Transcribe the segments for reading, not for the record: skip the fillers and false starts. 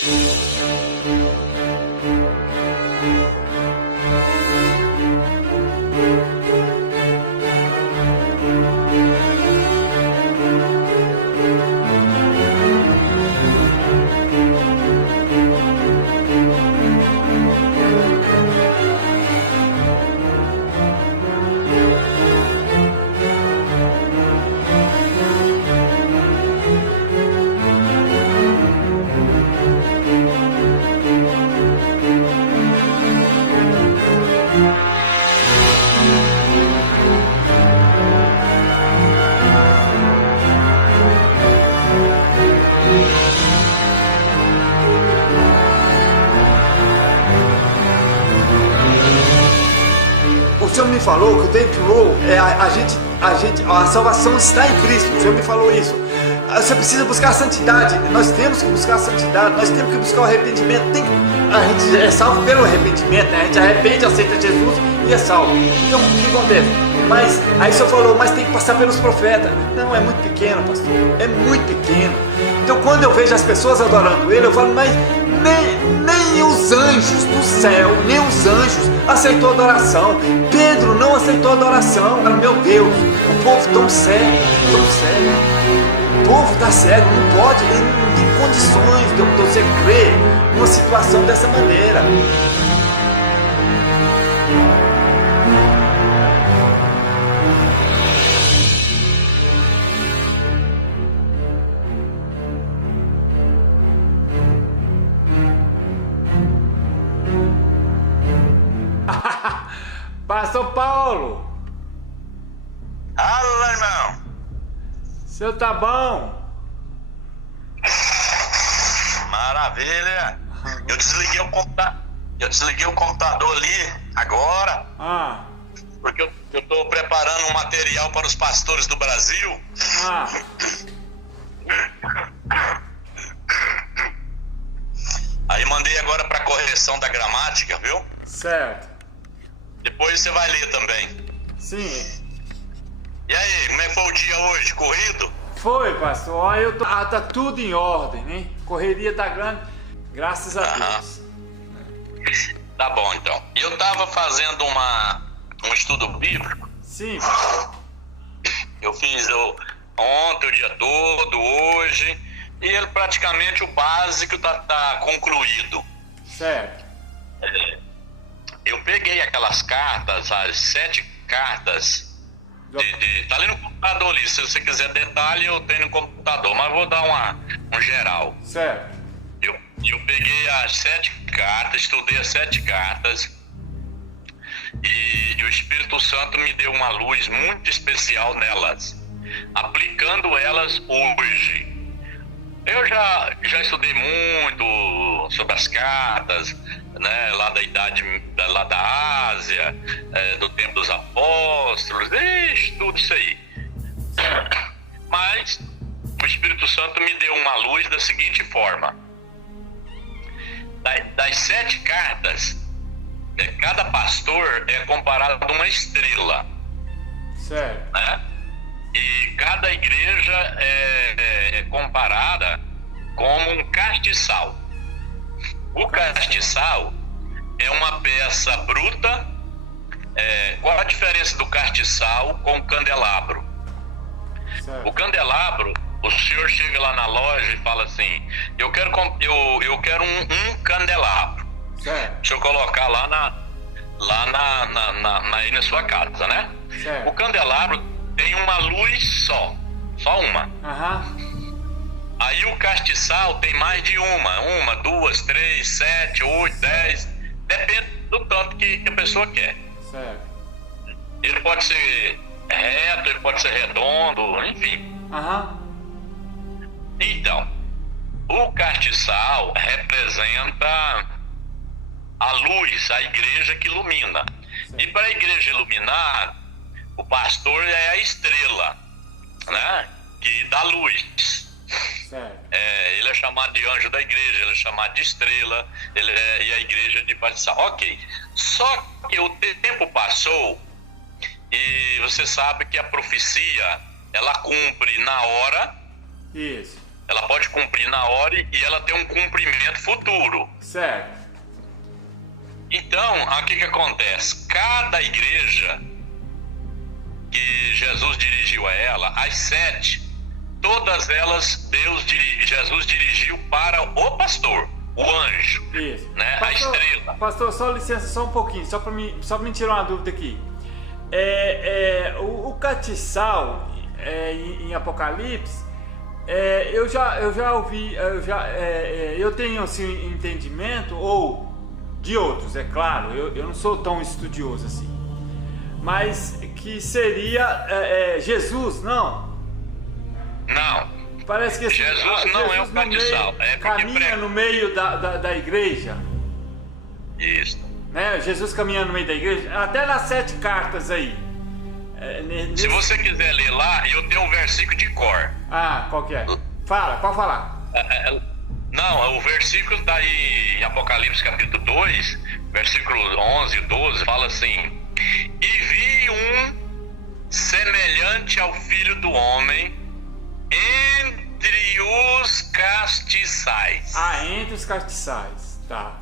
O Senhor me falou que o tempo é a salvação está em Cristo. O Senhor me falou isso. Você precisa buscar a santidade. Nós temos que buscar a santidade. Nós temos que buscar o arrependimento. A gente é salvo pelo arrependimento, né? A gente arrepende, aceita Jesus e é salvo. Então o que acontece? Mas aí o Senhor falou, mas tem que passar pelos profetas. Não, é muito pequeno, pastor. É muito pequeno. Então quando eu vejo as pessoas adorando Ele, eu falo, mas nem os anjos do céu, nem os anjos aceitou adoração. Pedro não aceitou adoração. Meu Deus, o povo tão cego, tão cego. O povo está cego, não pode, ele não tem condições de você crer numa situação dessa maneira. Pastor Paulo! Alô, irmão! O senhor tá bom? Maravilha! Eu desliguei o computador ali agora, porque eu tô preparando um material para os pastores do Brasil. Aí mandei agora para correção da gramática, viu? Certo. Depois você vai ler também. Sim. E aí, como é que foi o dia hoje? Corrido? Foi, pastor. Olha, tá tudo em ordem, né? Correria tá grande, graças a Deus. Tá bom, então. Eu tava fazendo um estudo bíblico. Sim. Eu fiz ontem o dia todo, hoje, e ele praticamente o básico tá concluído. Certo. Eu peguei aquelas cartas, as 7 cartas. Tá ali no computador ali, se você quiser detalhe eu tenho no computador, mas vou dar um geral. Certo. Eu peguei as 7 cartas, estudei as 7 cartas e o Espírito Santo me deu uma luz muito especial nelas, aplicando elas hoje. Eu já estudei muito sobre as cartas, né, lá da idade, lá da Ásia, do tempo dos apóstolos, tudo isso aí. Mas o Espírito Santo me deu uma luz da seguinte forma: das 7 cartas, cada pastor é comparado a uma estrela. Certo. Né? E cada igreja é comparada como um castiçal. O castiçal é uma peça bruta. Qual a diferença do castiçal com o candelabro? Certo. O candelabro, o senhor chega lá na loja e fala assim: eu quero um candelabro. Certo. Deixa eu colocar lá aí na sua casa, né? Certo. O candelabro tem uma luz só uma. Aí o castiçal tem mais de uma, 2, 3, 7, 8, 10, depende do tanto que a pessoa quer. Certo. Ele pode ser reto, ele pode ser redondo, enfim. Então, o castiçal representa a luz, a igreja que ilumina. Certo. E para a igreja iluminar, o pastor é a estrela, né, que dá luz. Ele é chamado de anjo da igreja, ele é chamado de estrela, e a igreja de batizar. Ok, só que o tempo passou e você sabe que a profecia ela cumpre na hora. Isso. ela pode cumprir na hora e ela tem um cumprimento futuro. Certo. Então, o que acontece? Cada igreja que Jesus dirigiu a ela, as 7, todas elas Jesus dirigiu para o pastor, o anjo. Isso. Né? Pastor, a estrela. Pastor, só licença, só um pouquinho, só para me tirar uma dúvida aqui. O castiçal em Apocalipse, eu já ouvi, eu tenho assim entendimento, ou de outros, é claro, eu não sou tão estudioso assim, mas que seria Jesus, não? Não. Parece que Jesus não é o castiçal. Caminha no meio da igreja. Isso. Né? Jesus caminhando no meio da igreja, até nas 7 cartas aí. Se você quiser ler lá, eu tenho um versículo de cor. Ah, qual que é? Fala, pode falar. Não, o versículo está aí em Apocalipse capítulo 2, versículo 11 e 12, fala assim: e vi um semelhante ao Filho do Homem entre os castiçais. Ah, entre os castiçais, tá.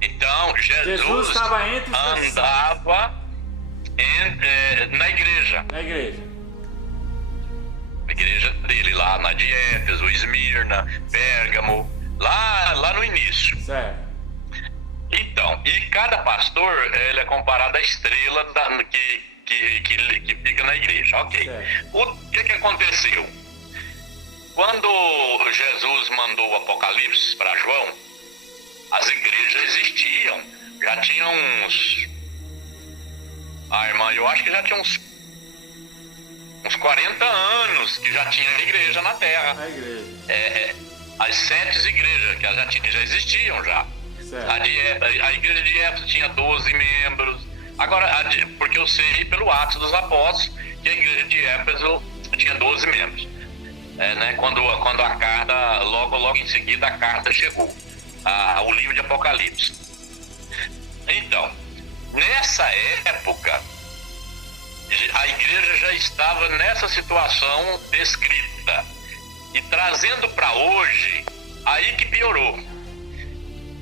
Então, Jesus estava entre os castiçais. Andava na igreja. Na igreja. A igreja dele lá na de Éfeso, Esmirna, Pérgamo, lá no início. Certo. Então, e cada pastor ele é comparado à estrela que fica na igreja, ok? Certo. O que aconteceu? Quando Jesus mandou o Apocalipse para João, as igrejas existiam, já tinha uns... irmã, eu acho que já tinha uns 40 anos que já tinha igreja na Terra. A igreja. As 7 igrejas que já existiam já. Certo. A igreja de Éfeso tinha 12 membros. Agora, porque eu sei pelo Atos dos Apóstolos que a igreja de Éfeso tinha 12 membros. Né? Quando a carta, logo em seguida a carta chegou, o livro de Apocalipse. Então, nessa época, a igreja já estava nessa situação descrita. E trazendo para hoje, aí que piorou.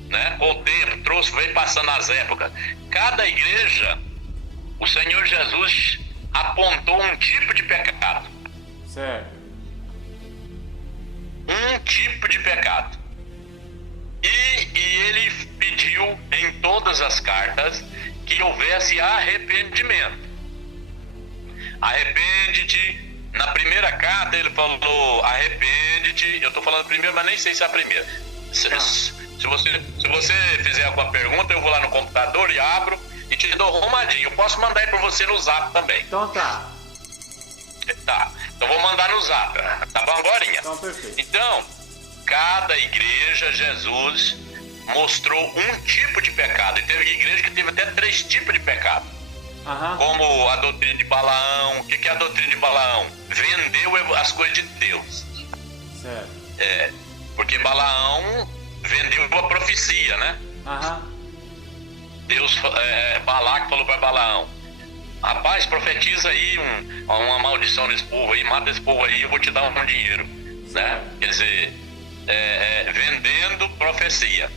Né? Com o tempo, veio passando as épocas. Cada igreja, o Senhor Jesus apontou um tipo de pecado. Certo. Um tipo de pecado. E ele pediu em todas as cartas que houvesse arrependimento. Arrepende-te. Na primeira carta ele falou arrepende-te. Eu estou falando primeiro, mas nem sei se é a primeira. Se você fizer alguma pergunta, eu vou lá no computador e abro e te dou arrumadinho. Eu posso mandar aí para você no Zap também. Então tá. Tá. Então vou mandar no Zap. Tá bom agorinha? Então perfeito. Então, cada igreja, Jesus mostrou um tipo de pecado. E teve igreja que teve até 3 tipos de pecado. Como a doutrina de Balaão. O que é a doutrina de Balaão? Vendeu as coisas de Deus. Certo. Porque Balaão vendeu a profecia, né? Deus, Balaque falou para Balaão: rapaz, profetiza aí uma maldição nesse povo aí, mata esse povo aí, eu vou te dar um dinheiro. Né? Quer dizer, vendendo profecia.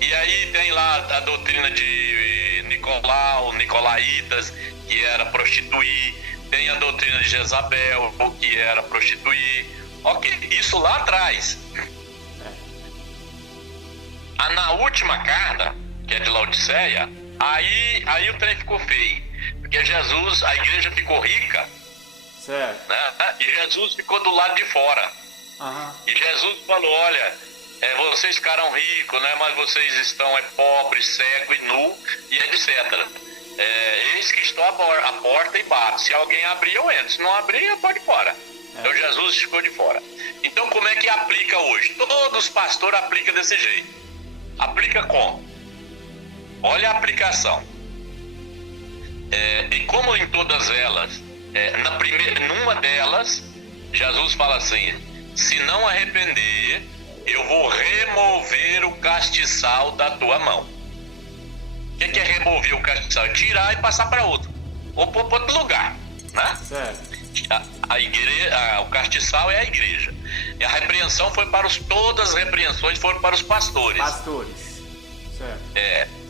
E aí tem lá a doutrina de Nicolau, Nicolaítas, que era prostituir. Tem a doutrina de Jezabel, que era prostituir. Ok, isso lá atrás. Na última carta, que é de Laodiceia, aí o trem ficou feio. Porque Jesus, a igreja ficou rica. Certo. Né? E Jesus ficou do lado de fora. E Jesus falou: olha, vocês ficaram ricos, né? Mas vocês estão pobres, cegos e nu, e etc. Eis que estou à porta e bato. Se alguém abrir, eu entro. Se não abrir, eu pode ir fora. Então Jesus ficou de fora. Então como é que aplica hoje? Todos os pastores aplicam desse jeito. Aplica como? Olha a aplicação. E como em todas elas, numa delas, Jesus fala assim: se não arrepender, eu vou remover o castiçal da tua mão. O que é remover o castiçal? Tirar e passar para outro. Ou pôr para outro lugar. Né? Certo. a igreja, o castiçal é a igreja. E a repreensão foi todas as repreensões foram para os pastores. Pastores. Certo.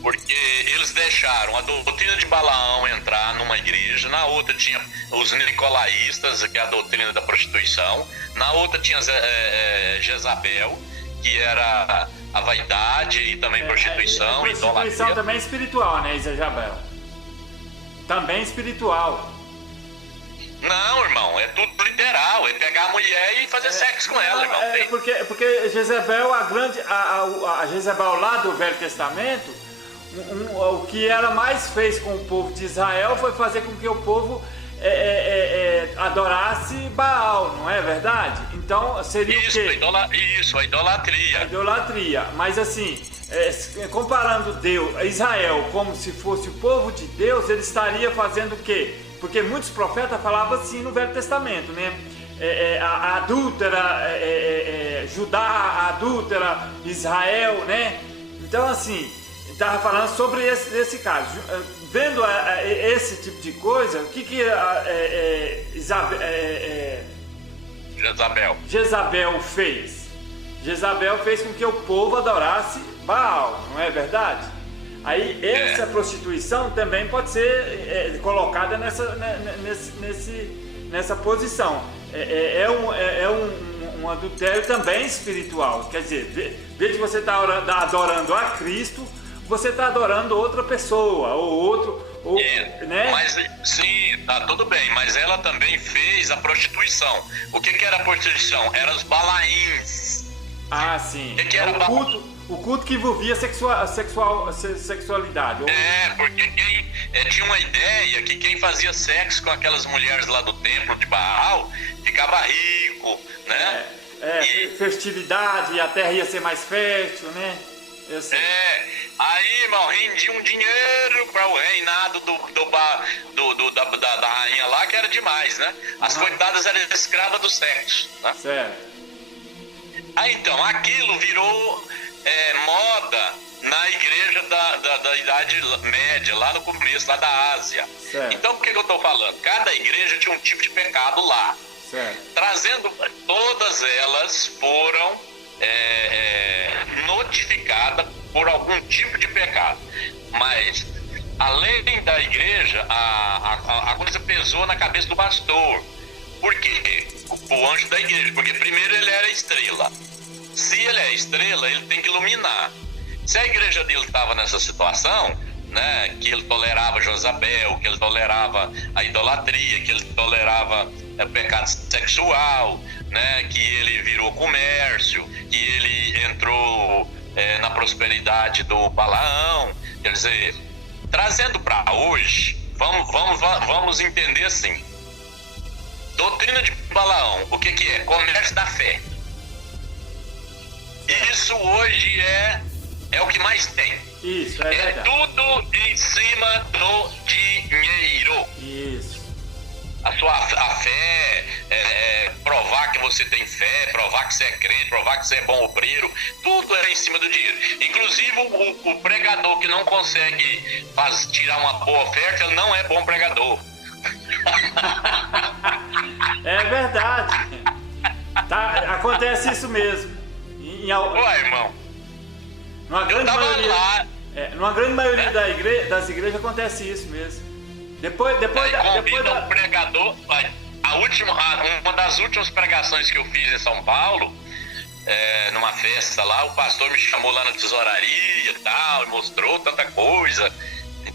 Porque eles deixaram a doutrina de Balaão entrar numa igreja, na outra tinha os nicolaístas, que é a doutrina da prostituição, na outra tinha Jezabel, que era a vaidade e também prostituição, prostituição também espiritual, né, Jezabel? Também espiritual. Não, irmão, é tudo literal, é pegar a mulher e fazer sexo com ela, irmão. Porque Jezabel, a Jezabel lá do Velho Testamento, o que ela mais fez com o povo de Israel foi fazer com que o povo adorasse Baal, não é verdade? Então seria isso, o quê? A idolatria. A idolatria, mas assim, comparando Israel como se fosse o povo de Deus, ele estaria fazendo o quê? Porque muitos profetas falavam assim no Velho Testamento, né? A adúltera, Judá, a adúltera, Israel, né? Então assim, estava falando sobre esse caso. Vendo esse tipo de coisa, o que Jezabel fez? Jezabel fez com que o povo adorasse Baal, não é verdade? Aí essa prostituição também pode ser colocada nessa posição. Um adultério também espiritual. Quer dizer, desde que você está adorando a Cristo, você está adorando outra pessoa, ou outro, né? Mas sim, tá tudo bem, mas ela também fez a prostituição. O que era a prostituição? Eram os balaíns. Ah, sim. Que era o culto que envolvia sexualidade. Porque tinha uma ideia que quem fazia sexo com aquelas mulheres lá do templo de Baal ficava rico, né? Festividade, a terra ia ser mais fértil, né? Eu sei. Aí, irmão, rendia um dinheiro para o reinado da rainha lá, que era demais, né? As coitadas eram escravas do sexo, né? Certo. Aí, então, aquilo virou moda na igreja da Idade Média, lá no começo, lá da Ásia. Certo. Então, o que eu estou falando? Cada igreja tinha um tipo de pecado lá. Certo. Trazendo, todas elas foram notificada por algum tipo de pecado, mas além da igreja a coisa pesou na cabeça do pastor. Por quê? O anjo da igreja, porque primeiro ele era estrela. Se ele é estrela, ele tem que iluminar. Se a igreja dele estava nessa situação, né, que ele tolerava Jezabel, que ele tolerava a idolatria, que ele tolerava o pecado sexual, né, que ele virou comércio, que ele entrou na prosperidade do Balaão. Quer dizer, trazendo para hoje, vamos entender assim: doutrina de Balaão, o que é? Comércio da fé. Isso hoje é o que mais tem. Isso, é verdade. Tudo em cima do dinheiro. Isso. A fé, provar que você tem fé, provar que você é crente, provar que você é bom obreiro, tudo é em cima do dinheiro. Inclusive o pregador que não consegue tirar uma boa oferta, ele não é bom pregador. É verdade. Tá, acontece isso mesmo. Ué, irmão. Numa grande maioria das igrejas acontece isso mesmo. Depois da pregador, uma das últimas pregações que eu fiz em São Paulo, numa festa lá, o pastor me chamou lá na tesouraria e tal, e mostrou tanta coisa,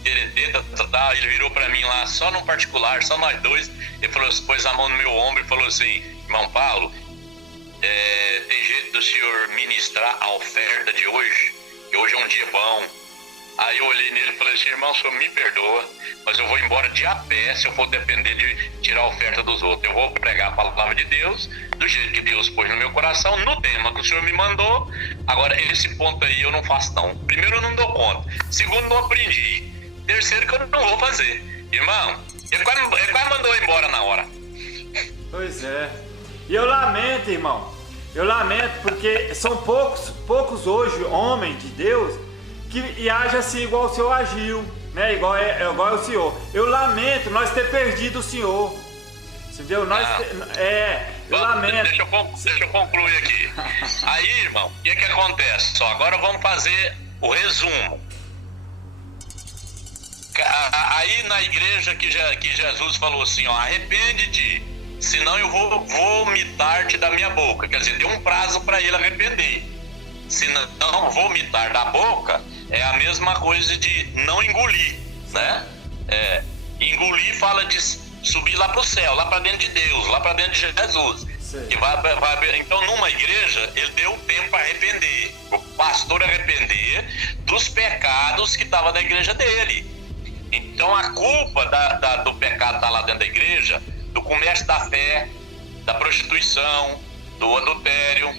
ele virou pra mim lá, só num particular, só nós dois, ele falou, pôs a mão no meu ombro e falou assim: irmão Paulo, tem jeito do senhor ministrar a oferta de hoje, que hoje é um dia bom. Aí eu olhei nele e falei assim: irmão, o senhor me perdoa, mas eu vou embora de a pé se eu for depender de tirar a oferta dos outros. Eu vou pregar a palavra de Deus do jeito que Deus pôs no meu coração, no tema que o senhor me mandou. Agora, esse ponto aí eu não faço não. Primeiro, eu não dou conta. Segundo, não aprendi. Terceiro, que eu não vou fazer. Irmão, ele quase mandou eu embora na hora. Pois é. E eu lamento, irmão. Eu lamento porque são poucos hoje, homens de Deus, que age assim igual o Senhor agiu, né? Igual é o Senhor. Eu lamento nós ter perdido o Senhor. Entendeu? Nós, eu lamento. Deixa eu concluir aqui. Aí, irmão, o que acontece? Só agora vamos fazer o resumo. Aí na igreja que Jesus falou assim, ó, arrepende-te, senão eu vou vomitar-te da minha boca. Quer dizer, deu um prazo para ele arrepender. Se não vomitar da boca, é a mesma coisa de não engolir, né? Engolir fala de subir lá para o céu, lá para dentro de Deus, lá para dentro de Jesus. Que então, numa igreja, ele deu tempo para arrepender, o pastor arrepender dos pecados que estavam na igreja dele. Então, a culpa do pecado está lá dentro da igreja, do comércio da fé, da prostituição, do adultério,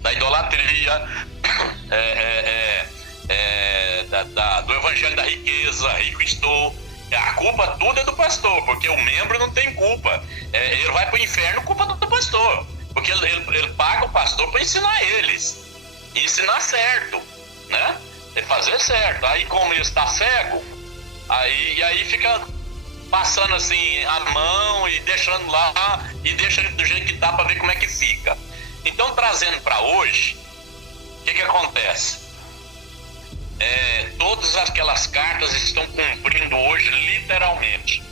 da idolatria, do evangelho da riqueza, rico estou. A culpa tudo é do pastor, porque o membro não tem culpa. Ele vai para o inferno, culpa do pastor, porque ele paga o pastor para ensinar eles, e ensinar certo, né? Ele fazer certo. Aí, como ele está cego, aí fica passando assim a mão e deixando lá, e deixa do jeito que tá para ver como é que fica. Então, trazendo para hoje, o que acontece? Todas aquelas cartas estão cumprindo hoje literalmente,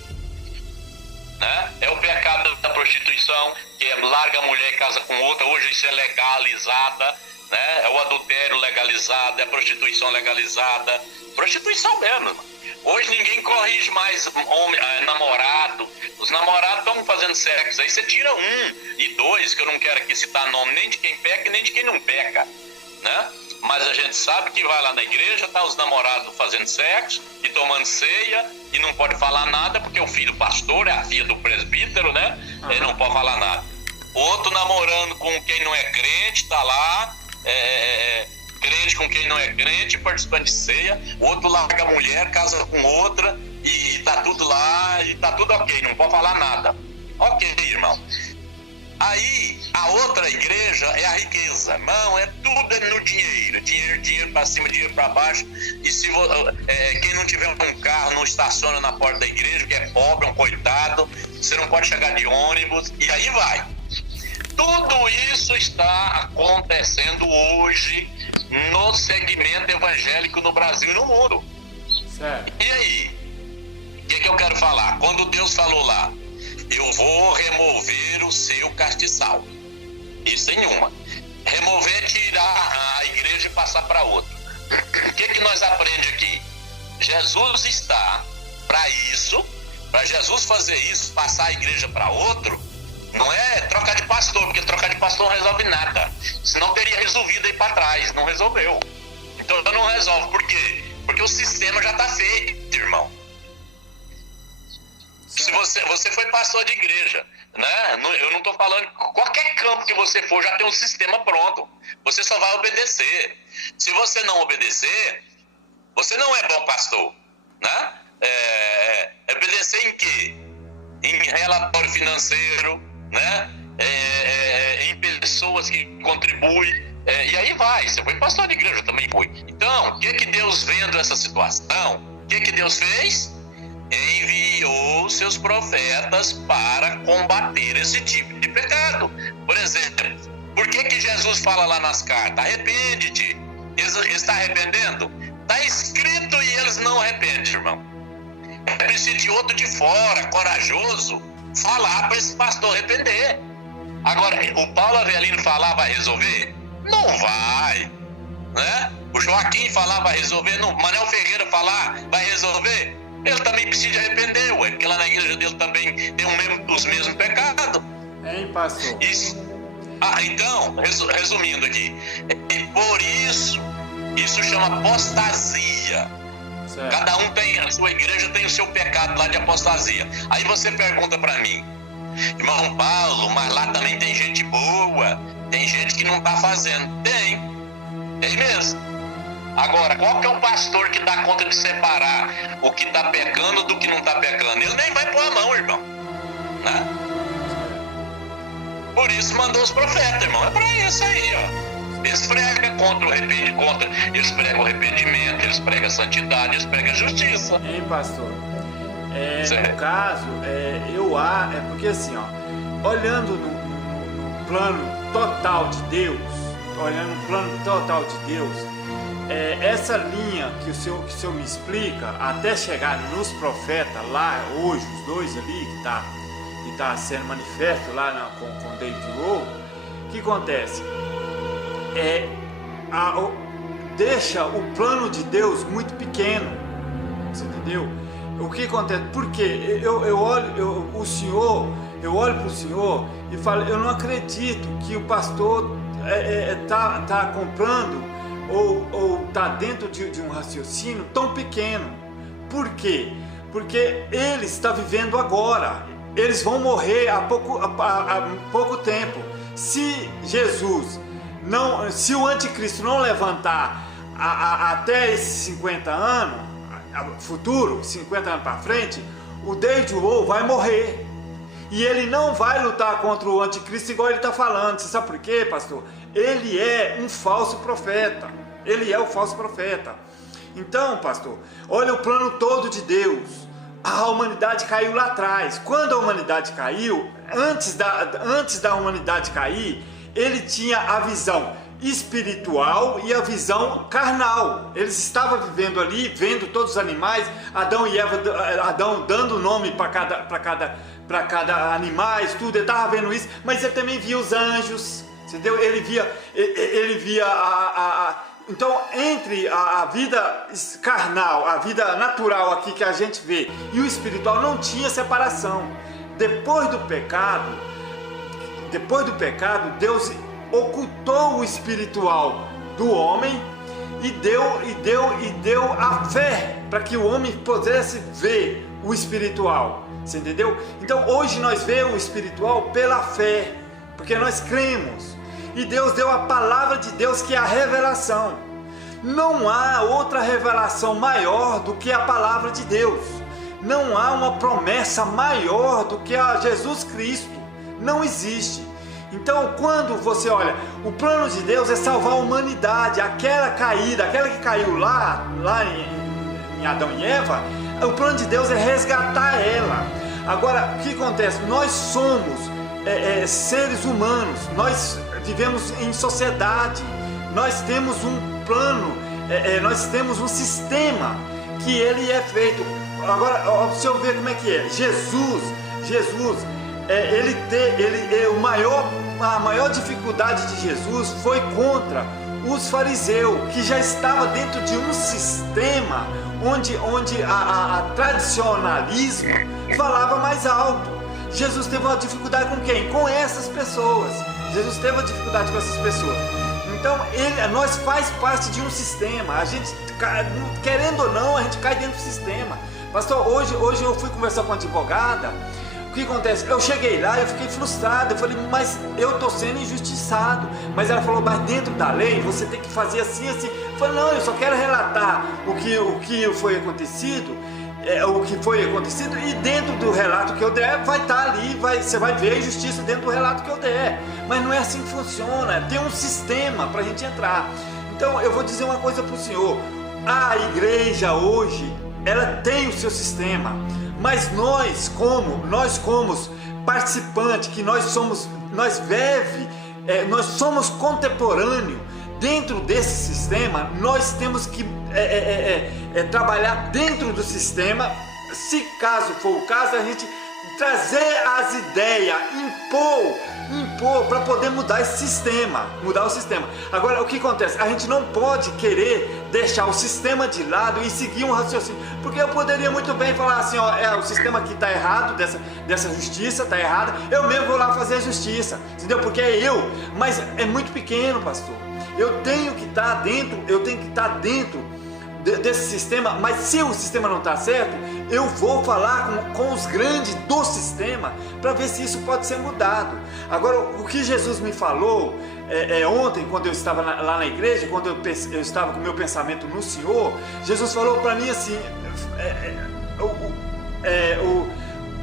né? É o pecado da prostituição, que larga a mulher e casa com outra. Hoje isso é legalizada, né? É o adultério legalizado, é a prostituição legalizada, prostituição mesmo. Hoje ninguém corrige mais namorado. Os namorados estão fazendo sexo, aí você tira 1 e 2, que eu não quero aqui citar nome nem de quem peca e nem de quem não peca, né? Mas a gente sabe que vai lá na igreja, tá os namorados fazendo sexo e tomando ceia, e não pode falar nada porque o filho do pastor é a filha do presbítero, né? Ele não pode falar nada. Outro namorando com quem não é crente, tá lá, crente com quem não é crente, participando de ceia. O outro larga a mulher, casa com outra, e tá tudo lá, e tá tudo ok, não pode falar nada. Ok, irmão. Aí, a outra igreja é a riqueza. Irmão, tudo no dinheiro. Dinheiro para cima, dinheiro para baixo. E se quem não tiver um carro, não estaciona na porta da igreja, que é pobre, um coitado, você não pode chegar de ônibus, e aí vai. Tudo isso está acontecendo hoje no segmento evangélico no Brasil e no mundo. Certo. E aí, o que eu quero falar? Quando Deus falou lá, eu vou remover o seu castiçal. Isso em uma. Remover é tirar a igreja e passar para outra. O que nós aprendemos aqui? Jesus está para isso, para Jesus fazer isso, passar a igreja para outro, não é trocar de pastor, porque trocar de pastor não resolve nada. Senão teria resolvido aí para trás, não resolveu. Então não resolve. Por quê? Porque o sistema já está feito, irmão. Se você foi pastor de igreja, né? Eu não estou falando, qualquer campo que você for já tem um sistema pronto, você só vai obedecer. Se você não obedecer, você não é bom pastor, né? Obedecer em quê? Em relatório financeiro, né? Em pessoas que contribuem, e aí vai. Você foi pastor de igreja, eu também fui. Então, o que Deus, vendo essa situação, o que Deus fez? Enviou seus profetas para combater esse tipo de pecado. Por exemplo, por que Jesus fala lá nas cartas? Arrepende-te. Eles estão arrependendo? Está escrito e eles não arrependem, irmão. É preciso de outro de fora, corajoso, falar para esse pastor arrepender. Agora, o Paulo Avelino falar vai resolver? Não vai, né? O Joaquim falar vai resolver? Não. Manel Ferreira falar vai resolver? Ele também precisa arrepender, ué, porque lá na igreja dele também tem os mesmos pecados. Hein, pastor? Isso. Então, resumindo aqui, por isso chama apostasia. Certo. Cada um tem, a sua igreja tem o seu pecado lá de apostasia. Aí você pergunta para mim, irmão Paulo, mas lá também tem gente boa, tem gente que não está fazendo. Tem mesmo. Agora, qual que é o pastor que dá conta de separar o que está pecando do que não está pecando? Ele nem vai pôr a mão, irmão, né? Por isso mandou os profetas, irmão. É para isso aí, ó. Eles pregam contra o eles pregam o arrependimento, eles pregam a santidade, eles pregam a justiça. Hein, pastor? No caso, é porque assim, ó, olhando no plano total de Deus, essa linha que o senhor me explica, até chegar nos profetas lá, hoje, os dois ali, que tá sendo manifesto lá com David Rowe, o que acontece? Deixa o plano de Deus muito pequeno, você entendeu? O que acontece? Porque eu olho para o senhor e falo, eu não acredito que o pastor tá comprando ou tá dentro de um raciocínio tão pequeno. Por quê? Porque ele está vivendo agora. Eles vão morrer há pouco tempo. Se o anticristo não levantar até esses 50 anos, futuro, 50 anos para frente, o David Rowe vai morrer. E ele não vai lutar contra o anticristo igual ele está falando. Você sabe por quê, pastor? Ele é um falso profeta. Ele é o falso profeta. Então, pastor, olha o plano todo de Deus. A humanidade caiu lá atrás. Quando a humanidade caiu, antes da humanidade cair, ele tinha a visão espiritual e a visão carnal. Eles estavam vivendo ali, vendo todos os animais, Adão e Eva, Adão dando nome para cada animal, tudo, ele estava vendo isso, mas ele também via os anjos, entendeu? Ele via então, entre a vida carnal, a vida natural aqui que a gente vê, e o espiritual não tinha separação. Depois do pecado, Deus ocultou o espiritual do homem e deu a fé para que o homem pudesse ver o espiritual. Você entendeu? Então hoje nós vemos o espiritual pela fé, porque nós cremos. E Deus deu a palavra de Deus, que é a revelação. Não há outra revelação maior do que a palavra de Deus. Não há uma promessa maior do que a Jesus Cristo. Não existe. Então, quando você olha, o plano de Deus é salvar a humanidade, aquela que caiu lá em Adão e Eva, o plano de Deus é resgatar ela. Agora, o que acontece? Nós somos seres humanos, nós vivemos em sociedade, nós temos um plano, nós temos um sistema que ele é feito. Agora, para você ver como é que é, Jesus, a maior dificuldade de Jesus foi contra os fariseus, que já estava dentro de um sistema onde a tradicionalismo falava mais alto. Jesus teve uma dificuldade com quem? Com essas pessoas. Jesus teve uma dificuldade com essas pessoas. Então, nós faz parte de um sistema. A gente, querendo ou não, a gente cai dentro do sistema. Pastor, hoje eu fui conversar com uma advogada. O que acontece? Eu cheguei lá, eu fiquei frustrado, eu falei, mas eu estou sendo injustiçado. Mas ela falou, mas dentro da lei você tem que fazer assim, assim. Eu falei, não, eu só quero relatar o que foi acontecido, e dentro do relato que eu der, vai estar ali, você vai ver a injustiça dentro do relato que eu der. Mas não é assim que funciona, tem um sistema para a gente entrar. Então eu vou dizer uma coisa para o senhor, a igreja hoje, ela tem o seu sistema. Mas nós como participante, que nós somos contemporâneos dentro desse sistema, nós temos que trabalhar dentro do sistema. Se caso for o caso, a gente trazer as ideias, impor para poder mudar esse sistema, mudar o sistema. Agora, o que acontece? A gente não pode querer deixar o sistema de lado e seguir um raciocínio, porque eu poderia muito bem falar assim, ó, o sistema aqui está errado, dessa justiça está errada, eu mesmo vou lá fazer a justiça, entendeu? Porque é eu, mas é muito pequeno, pastor. Eu tenho que estar dentro desse sistema, mas se o sistema não está certo, eu vou falar com os grandes do sistema para ver se isso pode ser mudado. Agora, o que Jesus me falou ontem, quando eu estava lá na igreja, quando eu estava com o meu pensamento no Senhor, Jesus falou para mim assim,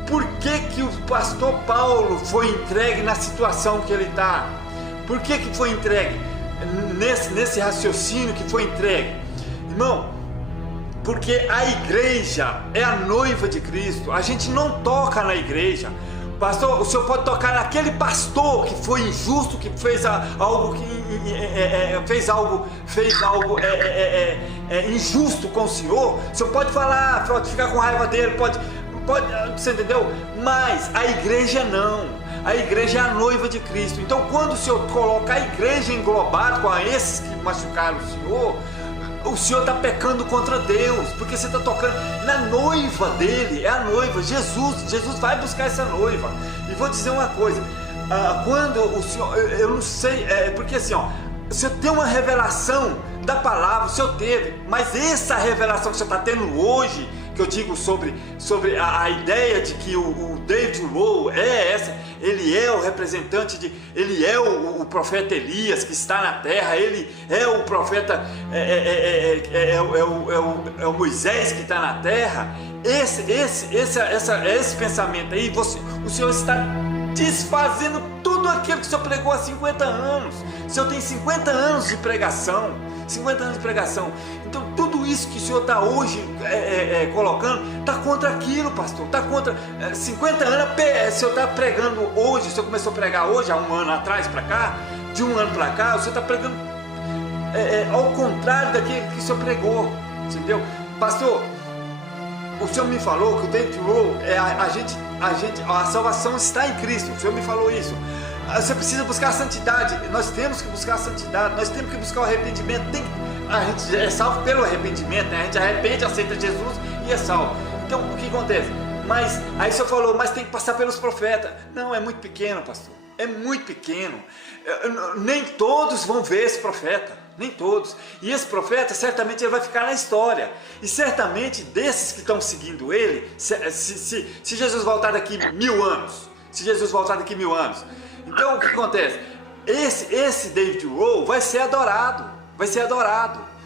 por que o pastor Paulo foi entregue na situação que ele está? Por que foi entregue? Nesse raciocínio que foi entregue, irmão, porque a igreja é a noiva de Cristo. A gente não toca na igreja. Pastor, o senhor pode tocar naquele pastor que foi injusto, que fez algo injusto com o senhor. O senhor pode falar, pode ficar com raiva dele, pode, você entendeu? Mas a igreja não. A igreja é a noiva de Cristo. Então, quando o senhor coloca a igreja englobada com esses que machucaram o senhor está pecando contra Deus, porque você está tocando na noiva dele, é a noiva, Jesus vai buscar essa noiva. E vou dizer uma coisa, quando o senhor, eu não sei, porque assim, ó, o senhor tem uma revelação da palavra, o senhor teve, mas essa revelação que o senhor está tendo hoje, que eu digo sobre a ideia de que o David Lowe é essa, ele é o representante ele é o profeta Elias que está na terra, ele é o profeta, é o Moisés que está na terra. Esse pensamento aí, o senhor está desfazendo tudo aquilo que o senhor pregou há 50 anos. O senhor tem 50 anos de pregação. 50 anos de pregação. Então tudo isso que o senhor está hoje colocando, está contra aquilo, pastor. Está contra 50 anos. O senhor está pregando hoje, o senhor começou a pregar hoje, há um ano atrás para cá, de um ano para cá, o senhor está pregando ao contrário daquilo que o senhor pregou, entendeu? Pastor, o senhor me falou que o David Lowe, a salvação está em Cristo. O senhor me falou isso. Você precisa buscar a santidade. Nós temos que buscar a santidade. Nós temos que buscar o arrependimento. A gente é salvo pelo arrependimento, né? A gente arrepende, aceita Jesus e é salvo. Então o que acontece? Mas aí o senhor falou, mas tem que passar pelos profetas. Não, é muito pequeno, pastor. É muito pequeno. Nem todos vão ver esse profeta. Nem todos. E esse profeta certamente ele vai ficar na história. E certamente desses que estão seguindo ele, se Jesus voltar daqui 1000 anos, se Jesus voltar daqui 1000 anos, então o que acontece? Esse David Lowe vai ser adorado,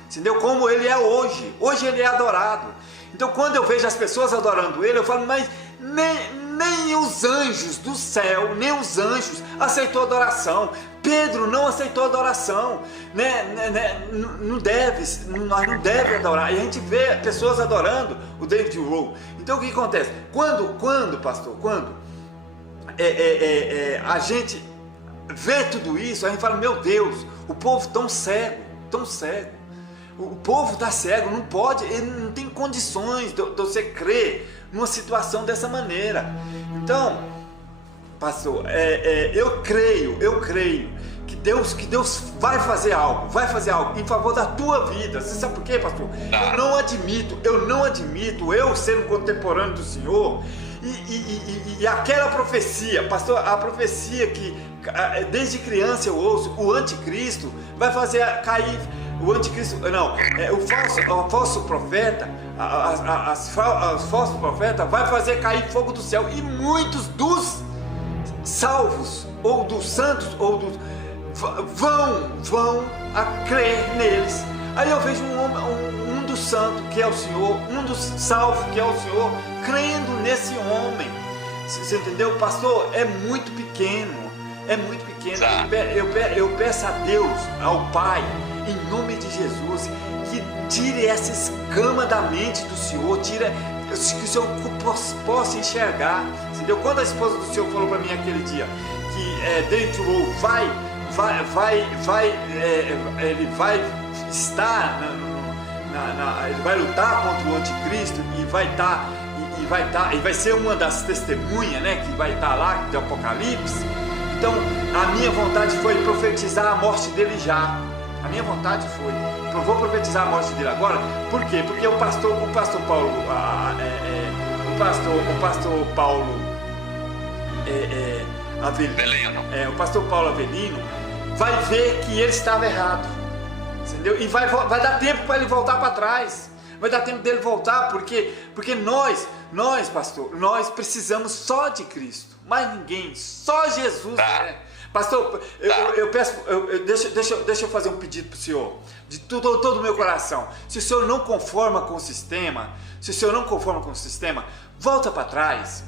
entendeu? Como ele é hoje. Hoje ele é adorado. Então quando eu vejo as pessoas adorando ele, eu falo, mas nem os anjos do céu, nem os anjos aceitou adoração. Pedro não aceitou adoração, nós não devemos adorar. E a gente vê pessoas adorando o David Lowe. Então o que acontece? Quando pastor, a gente vê tudo isso, a gente fala, meu Deus, o povo tão cego, o povo está cego, não pode, ele não tem condições de você crer numa situação dessa maneira. Então, pastor, eu creio que Deus vai fazer algo em favor da tua vida. Você sabe por quê, pastor? Eu não admito eu ser um contemporâneo do Senhor e aquela profecia, pastor, a profecia que desde criança eu ouço, o anticristo vai fazer cair, o anticristo, não, o falso profeta, os falsos profetas vai fazer cair fogo do céu, e muitos dos salvos, ou dos santos, ou dos vão a crer neles. Aí eu vejo um dos santos, que é o Senhor, um dos salvos, que é o Senhor, crendo nesse homem. Você entendeu, pastor? É muito pequeno. Eu peço a Deus, ao Pai, em nome de Jesus, que tire essa escama da mente do Senhor, que o Senhor possa enxergar. Entendeu? Quando a esposa do Senhor falou para mim aquele dia que David Lowe ele vai estar ele vai lutar contra o anticristo e vai ser uma das testemunhas, né, que vai estar lá de Apocalipse. Então a minha vontade foi profetizar a morte dele já. A minha vontade foi, eu vou profetizar a morte dele agora. Por quê? Porque o pastor Paulo Avelino, o pastor Paulo Avelino vai ver que ele estava errado, entendeu? E vai dar tempo para ele voltar para trás, vai dar tempo dele voltar, porque nós, pastor, nós precisamos só de Cristo, mais ninguém, só Jesus, né? Pastor, eu peço, deixa eu fazer um pedido para o senhor, de todo o meu coração. Se o senhor não conforma com o sistema, volta para trás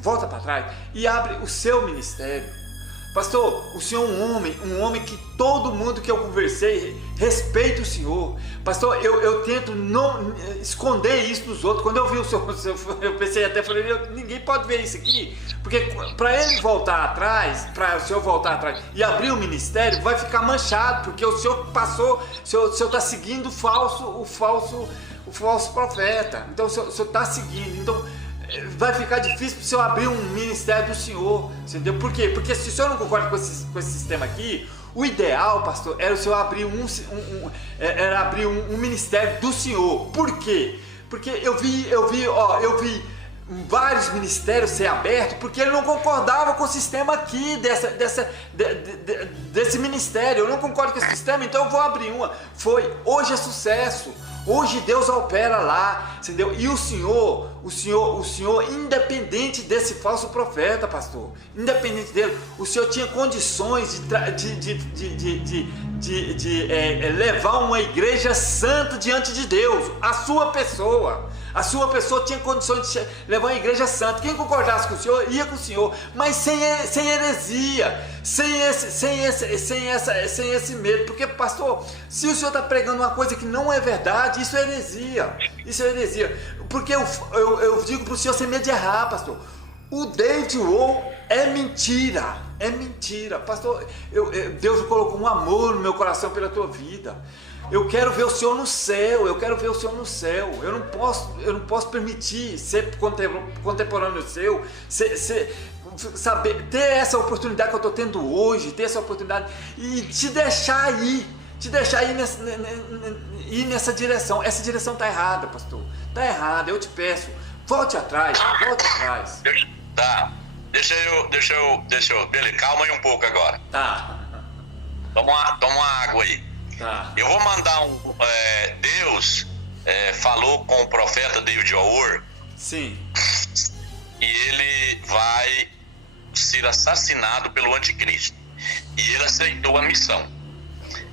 e abre o seu ministério. Pastor, o senhor é um homem que todo mundo que eu conversei respeita o senhor. Pastor, eu tento não esconder isso dos outros. Quando eu vi o senhor, eu pensei até, falei, ninguém pode ver isso aqui, porque para ele voltar atrás, para o senhor voltar atrás e abrir o ministério, vai ficar manchado, porque o senhor passou, o senhor está seguindo o falso profeta. Então o senhor está seguindo, então vai ficar difícil para o senhor abrir um ministério do senhor, entendeu? Por quê? Porque se o senhor não concorda com esse sistema aqui, o ideal, pastor, era o senhor abrir um ministério do senhor. Por quê? Porque eu vi vários ministérios ser abertos porque ele não concordava com o sistema aqui desse ministério. Eu não concordo com esse sistema, então eu vou abrir uma. Hoje é sucesso. Hoje Deus opera lá, entendeu? E o senhor, independente desse falso profeta, pastor, independente dele, o senhor tinha condições de levar uma igreja santa diante de Deus. A sua pessoa tinha condições de levar uma igreja santa. Quem concordasse com o senhor, ia com o senhor, mas sem heresia, sem esse medo. Porque, pastor, se o senhor está pregando uma coisa que não é verdade, isso é heresia. Porque eu digo para o senhor sem medo de errar, pastor. O David Rowe é mentira. Pastor, Deus colocou um amor no meu coração pela tua vida. Eu quero ver o Senhor no céu. Eu não posso permitir ser contemporâneo seu, saber, ter essa oportunidade que eu estou tendo hoje, ter essa oportunidade e te deixar ir nessa direção. Essa direção está errada, pastor. Está errada. Eu te peço, volte atrás. Deixa eu, Billy, calma aí um pouco agora. Tá. Toma uma água aí. Tá. Eu vou mandar Deus falou com o profeta David Rowe. Sim. E ele vai ser assassinado pelo anticristo. E ele aceitou a missão.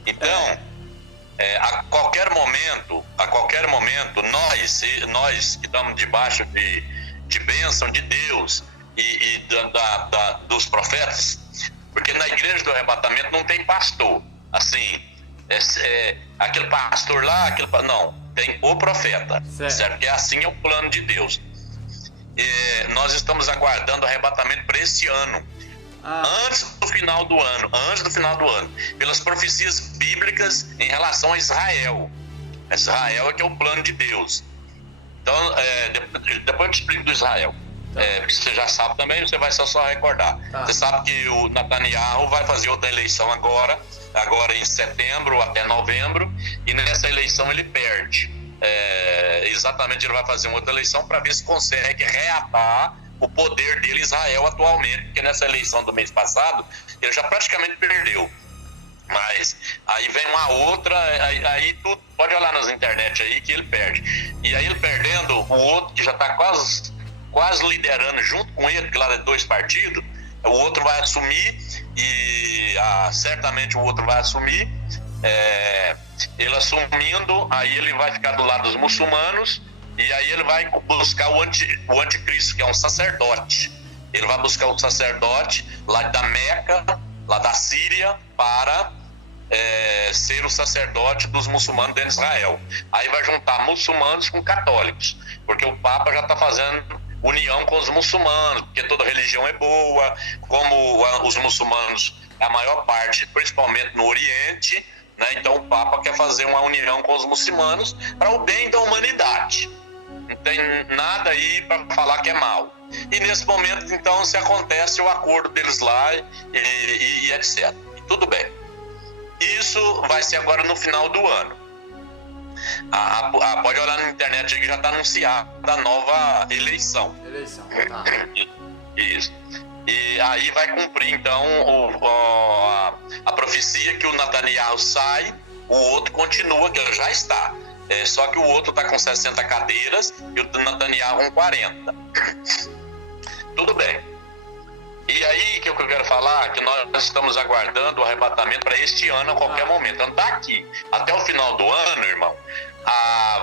Então, a qualquer momento, nós que estamos debaixo de bênção de Deus e dos profetas, porque na igreja do arrebatamento não tem pastor, assim, aquele pastor lá, não, tem o profeta, certo? Que assim é o plano de Deus. Nós estamos aguardando o arrebatamento para este ano, antes do final do ano, pelas profecias bíblicas em relação a Israel. Israel é que é o plano de Deus. Então, depois eu te explico do Israel. Porque você já sabe também, você vai só recordar. Você sabe que o Netanyahu vai fazer outra eleição agora em setembro até novembro, e nessa eleição ele perde. Exatamente, ele vai fazer uma outra eleição para ver se consegue reatar o poder dele, Israel, atualmente, porque nessa eleição do mês passado ele já praticamente perdeu. Mas aí vem uma outra, aí tu pode olhar nas internet aí que ele perde. E aí ele perdendo, o outro que já está quase liderando junto com ele, que lá é 2 partidos, o outro vai assumir, e certamente o outro vai assumir. Ele assumindo, aí ele vai ficar do lado dos muçulmanos, e aí ele vai buscar o anticristo, que é um sacerdote. Ele vai buscar o sacerdote lá da Meca, lá da Síria, para ser o sacerdote dos muçulmanos dentro de Israel. Aí vai juntar muçulmanos com católicos, porque o Papa já está fazendo união com os muçulmanos, porque toda religião é boa, como os muçulmanos, a maior parte, principalmente no Oriente, né? Então o Papa quer fazer uma união com os muçulmanos para o bem da humanidade. Não tem nada aí para falar que é mal. E nesse momento, então, se acontece o acordo deles lá e etc. E tudo bem. Isso vai ser agora no final do ano. Pode olhar na internet aí que já está anunciada a nova eleição. Tá. Isso. E aí vai cumprir, então, a profecia que o Netanyahu sai, o outro continua, que ele já está. Só que o outro está com 60 cadeiras e o Netanyahu com 40. Tudo bem. E aí que eu quero falar que nós estamos aguardando o arrebatamento para este ano a qualquer momento. Então daqui até o final do ano, irmão,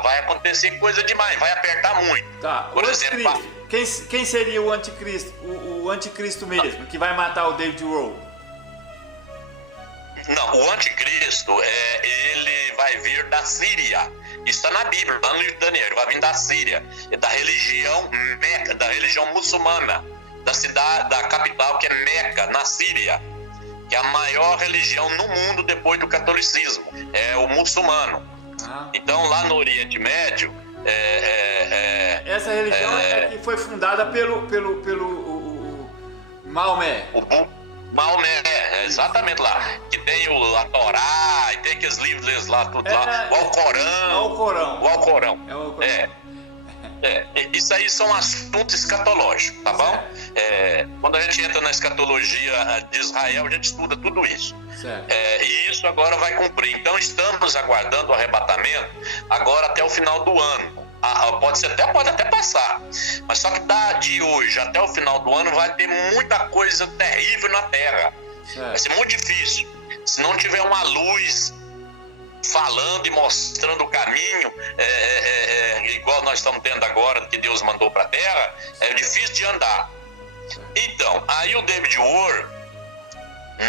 vai acontecer coisa demais, vai apertar muito. Tá. Por exemplo, quem seria o anticristo? O anticristo mesmo, que vai matar o David Rowe? Não, o anticristo, ele vai vir da Síria. Isso está na Bíblia, lá no livro de Daniel. Ele vai vir da Síria, da religião Meca, da religião muçulmana, da cidade, da capital, que é Meca, na Síria, que é a maior religião no mundo depois do catolicismo, é o muçulmano. Então, lá no Oriente Médio, essa religião é que foi fundada pelo Maomé. Maomé, exatamente lá. Que tem a Torá, e tem aqueles livros lá, tudo lá. O Alcorão. O Alcorão. Isso aí são assuntos escatológicos, tá bom? Quando a gente entra na escatologia de Israel, a gente estuda tudo isso. E isso agora vai cumprir. Então estamos aguardando o arrebatamento agora até o final do ano. Pode até passar, mas só que de hoje até o final do ano vai ter muita coisa terrível na Terra. Vai ser muito difícil. Se não tiver uma luz falando e mostrando o caminho, igual nós estamos tendo agora, que Deus mandou para a Terra, é difícil de andar. Então, aí o David Wood,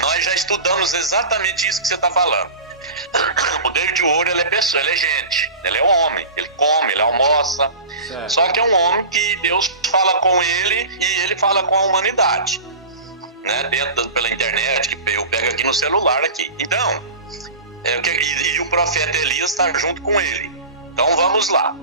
nós já estudamos exatamente isso que você está falando. O David Wood, ele é pessoa, ele é gente, ele é homem, ele come, ele almoça. Só que é um homem que Deus fala com ele e ele fala com a humanidade, né? Pela internet, que eu pego aqui no celular aqui. Então, e o profeta Elias está junto com ele. Então vamos lá.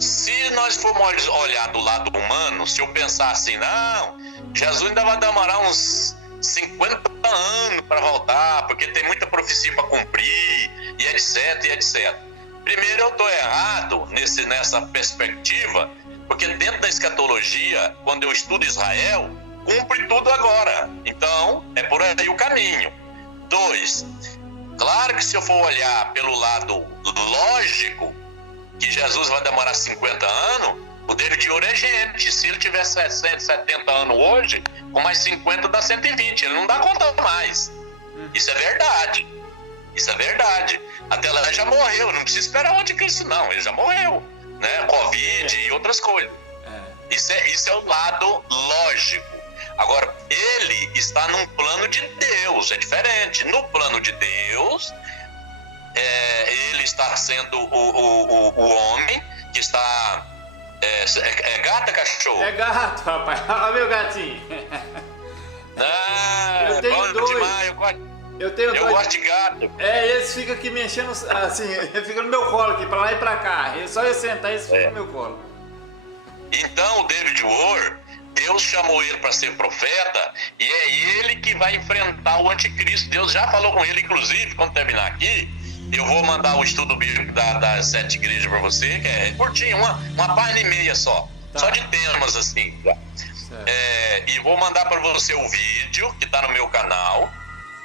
Se nós formos olhar do lado humano, se eu pensar assim, não, Jesus ainda vai demorar uns 50 anos para voltar, porque tem muita profecia para cumprir, e etc, e etc. Primeiro, eu estou errado nessa perspectiva, porque dentro da escatologia, quando eu estudo Israel, cumpre tudo agora. Então, é por aí o caminho. 2, claro que se eu for olhar pelo lado lógico, que Jesus vai demorar 50 anos, o David Wood é gente. Se ele tiver 60, 70 anos hoje, com mais 50 dá 120. Ele não dá conta mais. Isso é verdade. Isso é verdade. Até lá ele já morreu. Não precisa esperar o anticristo, não. Ele já morreu, né? Covid e outras coisas. Isso é o lado lógico. Agora, ele está num plano de Deus. É diferente. No plano de Deus, ele está sendo o homem que está... É gato, cachorro? É gato, rapaz. Olha meu gatinho. Eu tenho dois. Demais. Eu gosto de gato. Eles ficam aqui me enchendo, assim, ele fica no meu colo aqui, pra lá e pra cá. Só eu sentar, eles ficam no meu colo. Então, o David Wood, Deus chamou ele para ser profeta, e é ele que vai enfrentar o anticristo. Deus já falou com ele, inclusive, quando terminar aqui, eu vou mandar o estudo bíblico das 7 igrejas para você, que é curtinho, uma página e meia só. Só de temas assim. E vou mandar para você o vídeo que está no meu canal,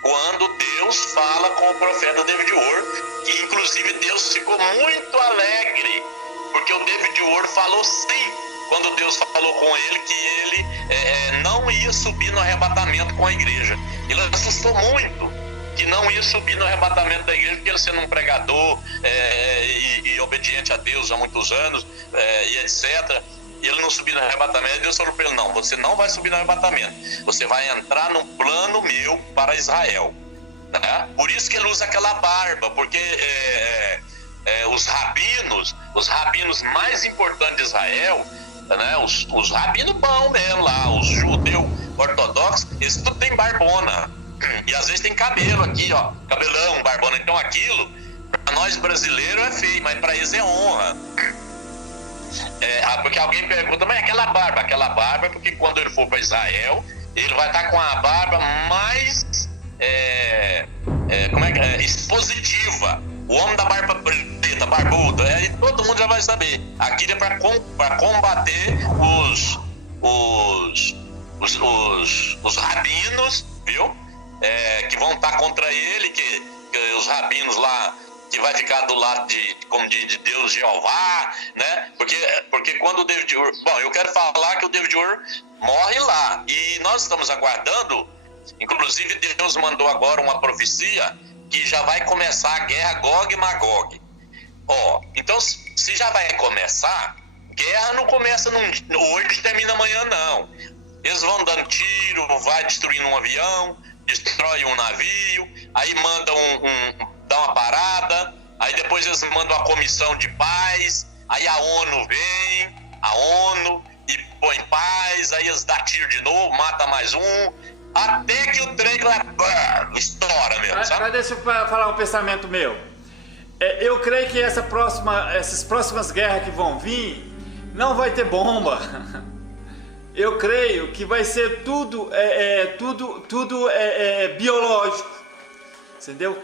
quando Deus fala com o profeta David Wood, que inclusive Deus ficou muito alegre, porque o David Wood falou sim, quando Deus falou com ele que ele não ia subir no arrebatamento com a igreja. Ele assustou muito que não ia subir no arrebatamento da igreja, porque ele sendo um pregador e obediente a Deus há muitos anos, e etc., ele não subiu no arrebatamento. Deus falou para ele, não, você não vai subir no arrebatamento, você vai entrar num plano meu para Israel, né? Por isso que ele usa aquela barba, porque os rabinos mais importantes de Israel, né, os rabinos bons mesmo lá, os judeus ortodoxos, eles tudo tem barbona. E às vezes tem cabelo aqui, ó, cabelão, barbona. Então aquilo, para nós brasileiros é feio, mas para eles é honra. Porque alguém pergunta, mas aquela barba é porque quando ele for para Israel, ele vai estar com a barba mais expositiva. O homem da barba preta, barbuda, aí todo mundo já vai saber. Aquilo é para combater os rabinos, viu? Que vão estar contra ele, que os rabinos lá, que vai ficar do lado de Deus Jeová, né? Porque quando o David Wood... Bom, eu quero falar que o David Wood morre lá, e nós estamos aguardando, inclusive Deus mandou agora uma profecia, que já vai começar a guerra Gog e Magog. Então, se já vai começar, guerra não começa hoje, termina amanhã, não. Eles vão dando tiro, vai destruindo um avião, destrói um navio, aí manda dá uma parada, aí depois eles mandam uma comissão de paz, aí a ONU vem, e põe paz, aí eles dão tiro de novo, mata mais um, até que o trem estoura mesmo, sabe? Mas deixa eu falar um pensamento meu. Eu creio que essas próximas guerras que vão vir, não vai ter bomba. Eu creio que vai ser tudo biológico, entendeu?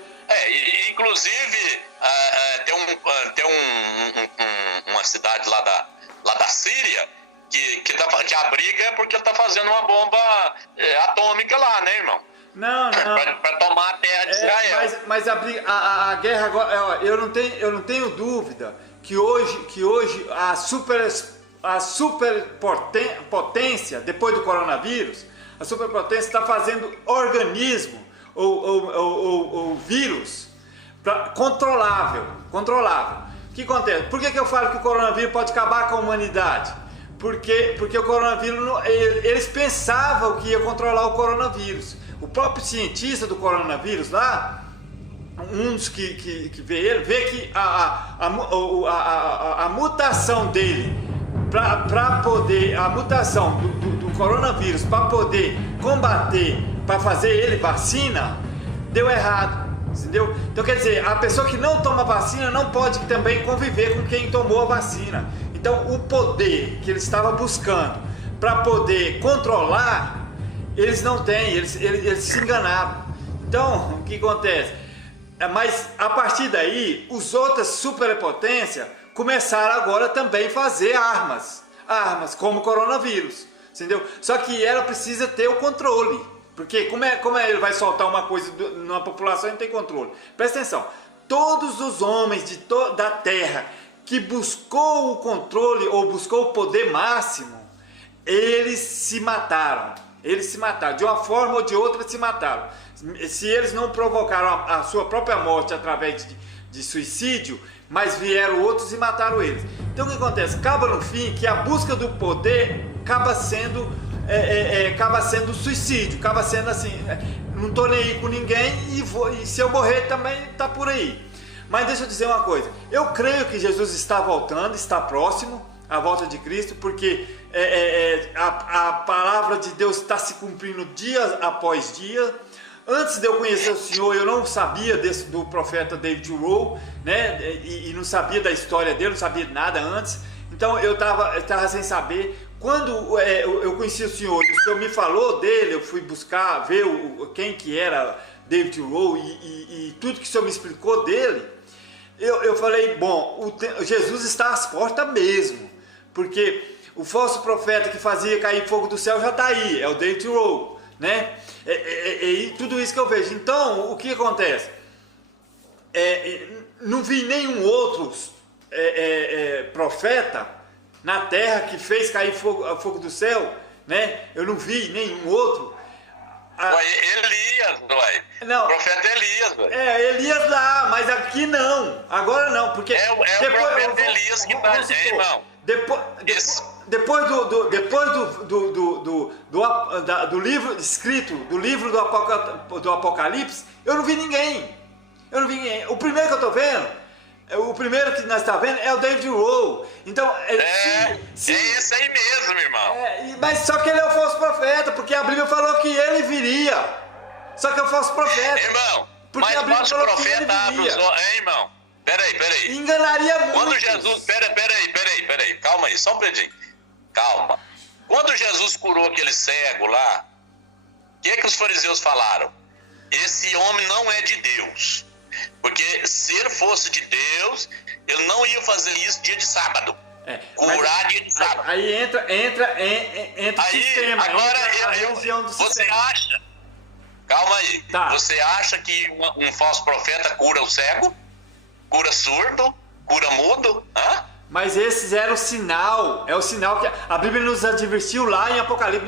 Inclusive tem uma cidade lá da Síria que a briga é porque ele tá fazendo uma bomba atômica lá, né, irmão? Não. Para tomar a terra de Israel. Mas a guerra agora, eu não tenho dúvida que hoje a superpotência, depois do coronavírus, a superpotência está fazendo organismo ou vírus controlável. O que acontece? Por que eu falo que o coronavírus pode acabar com a humanidade? Porque o coronavírus, eles pensavam que ia controlar o coronavírus. O próprio cientista do coronavírus lá, um dos que vê ele, vê que a mutação dele, a mutação do coronavírus para poder combater, para fazer ele vacina, deu errado, entendeu? Então quer dizer, a pessoa que não toma vacina não pode também conviver com quem tomou a vacina. Então o poder que eles estavam buscando para poder controlar, eles não têm, eles se enganaram. Então o que acontece? Mas a partir daí, os outras superpotências começaram agora também a fazer armas como o coronavírus, entendeu? Só que ela precisa ter o controle, porque como ele vai soltar uma coisa numa população e não tem controle? Presta atenção, todos os homens da terra que buscou o controle ou buscou o poder máximo, eles se mataram, de uma forma ou de outra se mataram. Se eles não provocaram a sua própria morte através de suicídio, mas vieram outros e mataram eles. Então o que acontece? Acaba no fim que a busca do poder acaba sendo suicídio, acaba sendo assim, não estou nem aí com ninguém e se eu morrer também está por aí. Mas deixa eu dizer uma coisa, eu creio que Jesus está voltando, está próximo à volta de Cristo, porque a palavra de Deus está se cumprindo dia após dia. Antes de eu conhecer o Senhor, eu não sabia do profeta David Rowe, né? E não sabia da história dele, não sabia de nada antes. Então eu estava sem saber. Quando eu conheci o Senhor e o Senhor me falou dele, eu fui buscar, ver quem que era David Rowe e tudo que o Senhor me explicou dele. Eu falei, bom, Jesus está às portas mesmo, porque o falso profeta que fazia cair fogo do céu já está aí, é o David Rowe, né? E tudo isso que eu vejo. Então, o que acontece? Não vi nenhum outro profeta na terra que fez cair fogo do céu, né? Eu não vi nenhum outro. Elias, não. O profeta Elias, Elias lá, mas aqui não. Agora não, porque o profeta Elias que está, irmão. Depois do livro escrito, do livro do Apocalipse, eu não vi ninguém. O primeiro que eu estou vendo, o primeiro que nós estamos vendo é o David Rowe. Então, é esse aí mesmo, irmão. Mas só que ele é o falso profeta, porque a Bíblia falou que ele viria. Só que é o falso profeta. Irmão, porque mas a Bíblia o falou profeta que ele viria. Irmão, peraí. Enganaria muito. Quando Jesus... Peraí, calma aí, só um pedinho. Calma. Quando Jesus curou aquele cego lá, o que os fariseus falaram? Esse homem não é de Deus. Porque se ele fosse de Deus, ele não ia fazer isso dia de sábado. Curar dia de sábado. Aí entra o sistema. Agora, a religião do você sistema. acha... Calma aí. Tá. Você acha que um falso profeta cura o cego? Cura surdo? Cura mudo? Hã? Mas esses eram o sinal, é o sinal que a Bíblia nos advertiu lá em Apocalipse,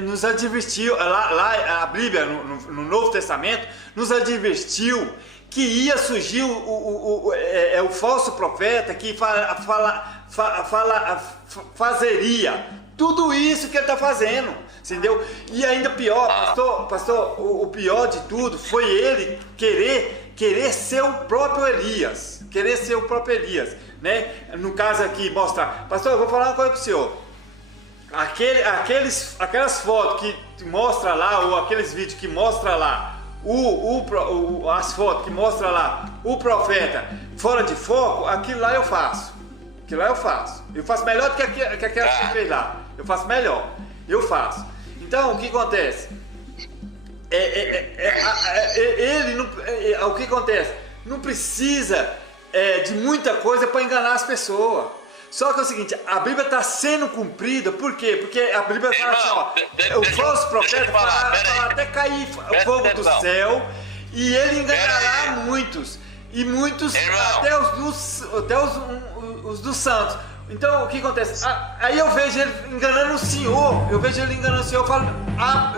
nos advertiu, lá a Bíblia, no Novo Testamento, nos advertiu que ia surgir o falso profeta que fazeria tudo isso que ele está fazendo. entendeu? E ainda pior, pastor, o pior de tudo foi ele querer ser o próprio Elias, né? No caso aqui, mostrar, pastor, eu vou falar uma coisa pro senhor, aquelas fotos que mostra lá, ou aqueles vídeos que mostra lá, as fotos que mostra lá o profeta fora de foco, aquilo lá eu faço. Eu faço melhor do que aquela que fez lá. Eu faço melhor. Então, o que acontece? O que acontece? Não precisa de muita coisa para enganar as pessoas. Só que é o seguinte, a Bíblia está sendo cumprida, por quê? Porque a Bíblia fala assim, ó, o falso profeta fala até cair fogo do céu, e ele enganará muitos. E muitos, até os dos santos. Então, o que acontece? Aí eu vejo ele enganando o Senhor. Eu falo,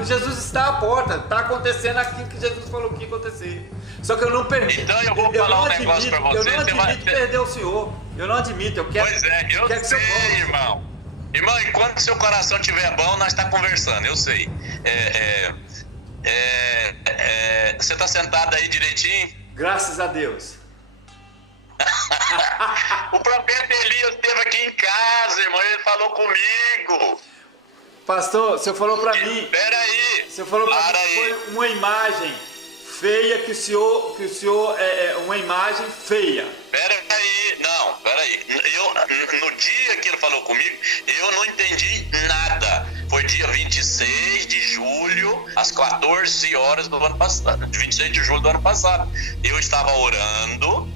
Jesus está à porta. Está acontecendo aquilo que Jesus falou que ia acontecer. Só que eu não permito. Então eu vou falar um negócio para você. Eu não admito perder o Senhor. Eu não admito. Eu quero. Pois é, eu sei, irmão. Irmão, enquanto seu coração estiver bom, nós estamos conversando. Eu sei. Você está sentado aí direitinho? Graças a Deus. O profeta Elias esteve aqui em casa, irmão, ele falou comigo. Pastor, o senhor falou para mim. Peraí. O senhor falou para mim que foi uma imagem feia, que o senhor é uma imagem feia. Peraí. No dia que ele falou comigo, eu não entendi nada. Foi dia 26 de julho, às 14 horas do ano passado. 26 de julho do ano passado. Eu estava orando,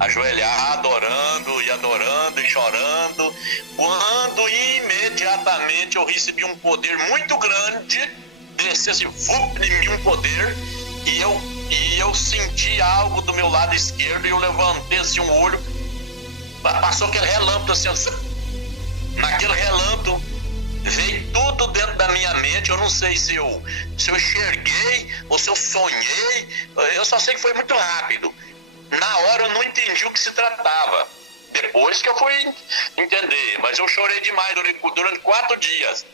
ajoelhado, orando e chorando, quando imediatamente eu recebi um poder muito grande, desceu assim, em mim um poder, e eu senti algo do meu lado esquerdo, e eu levantei assim um olho, passou aquele relâmpago assim, naquele relâmpago veio tudo dentro da minha mente. Eu não sei se eu enxerguei ou se eu sonhei, eu só sei que foi muito rápido. Na hora eu não entendi o que se tratava. Depois que eu fui entender. Mas eu chorei demais durante 4 dias.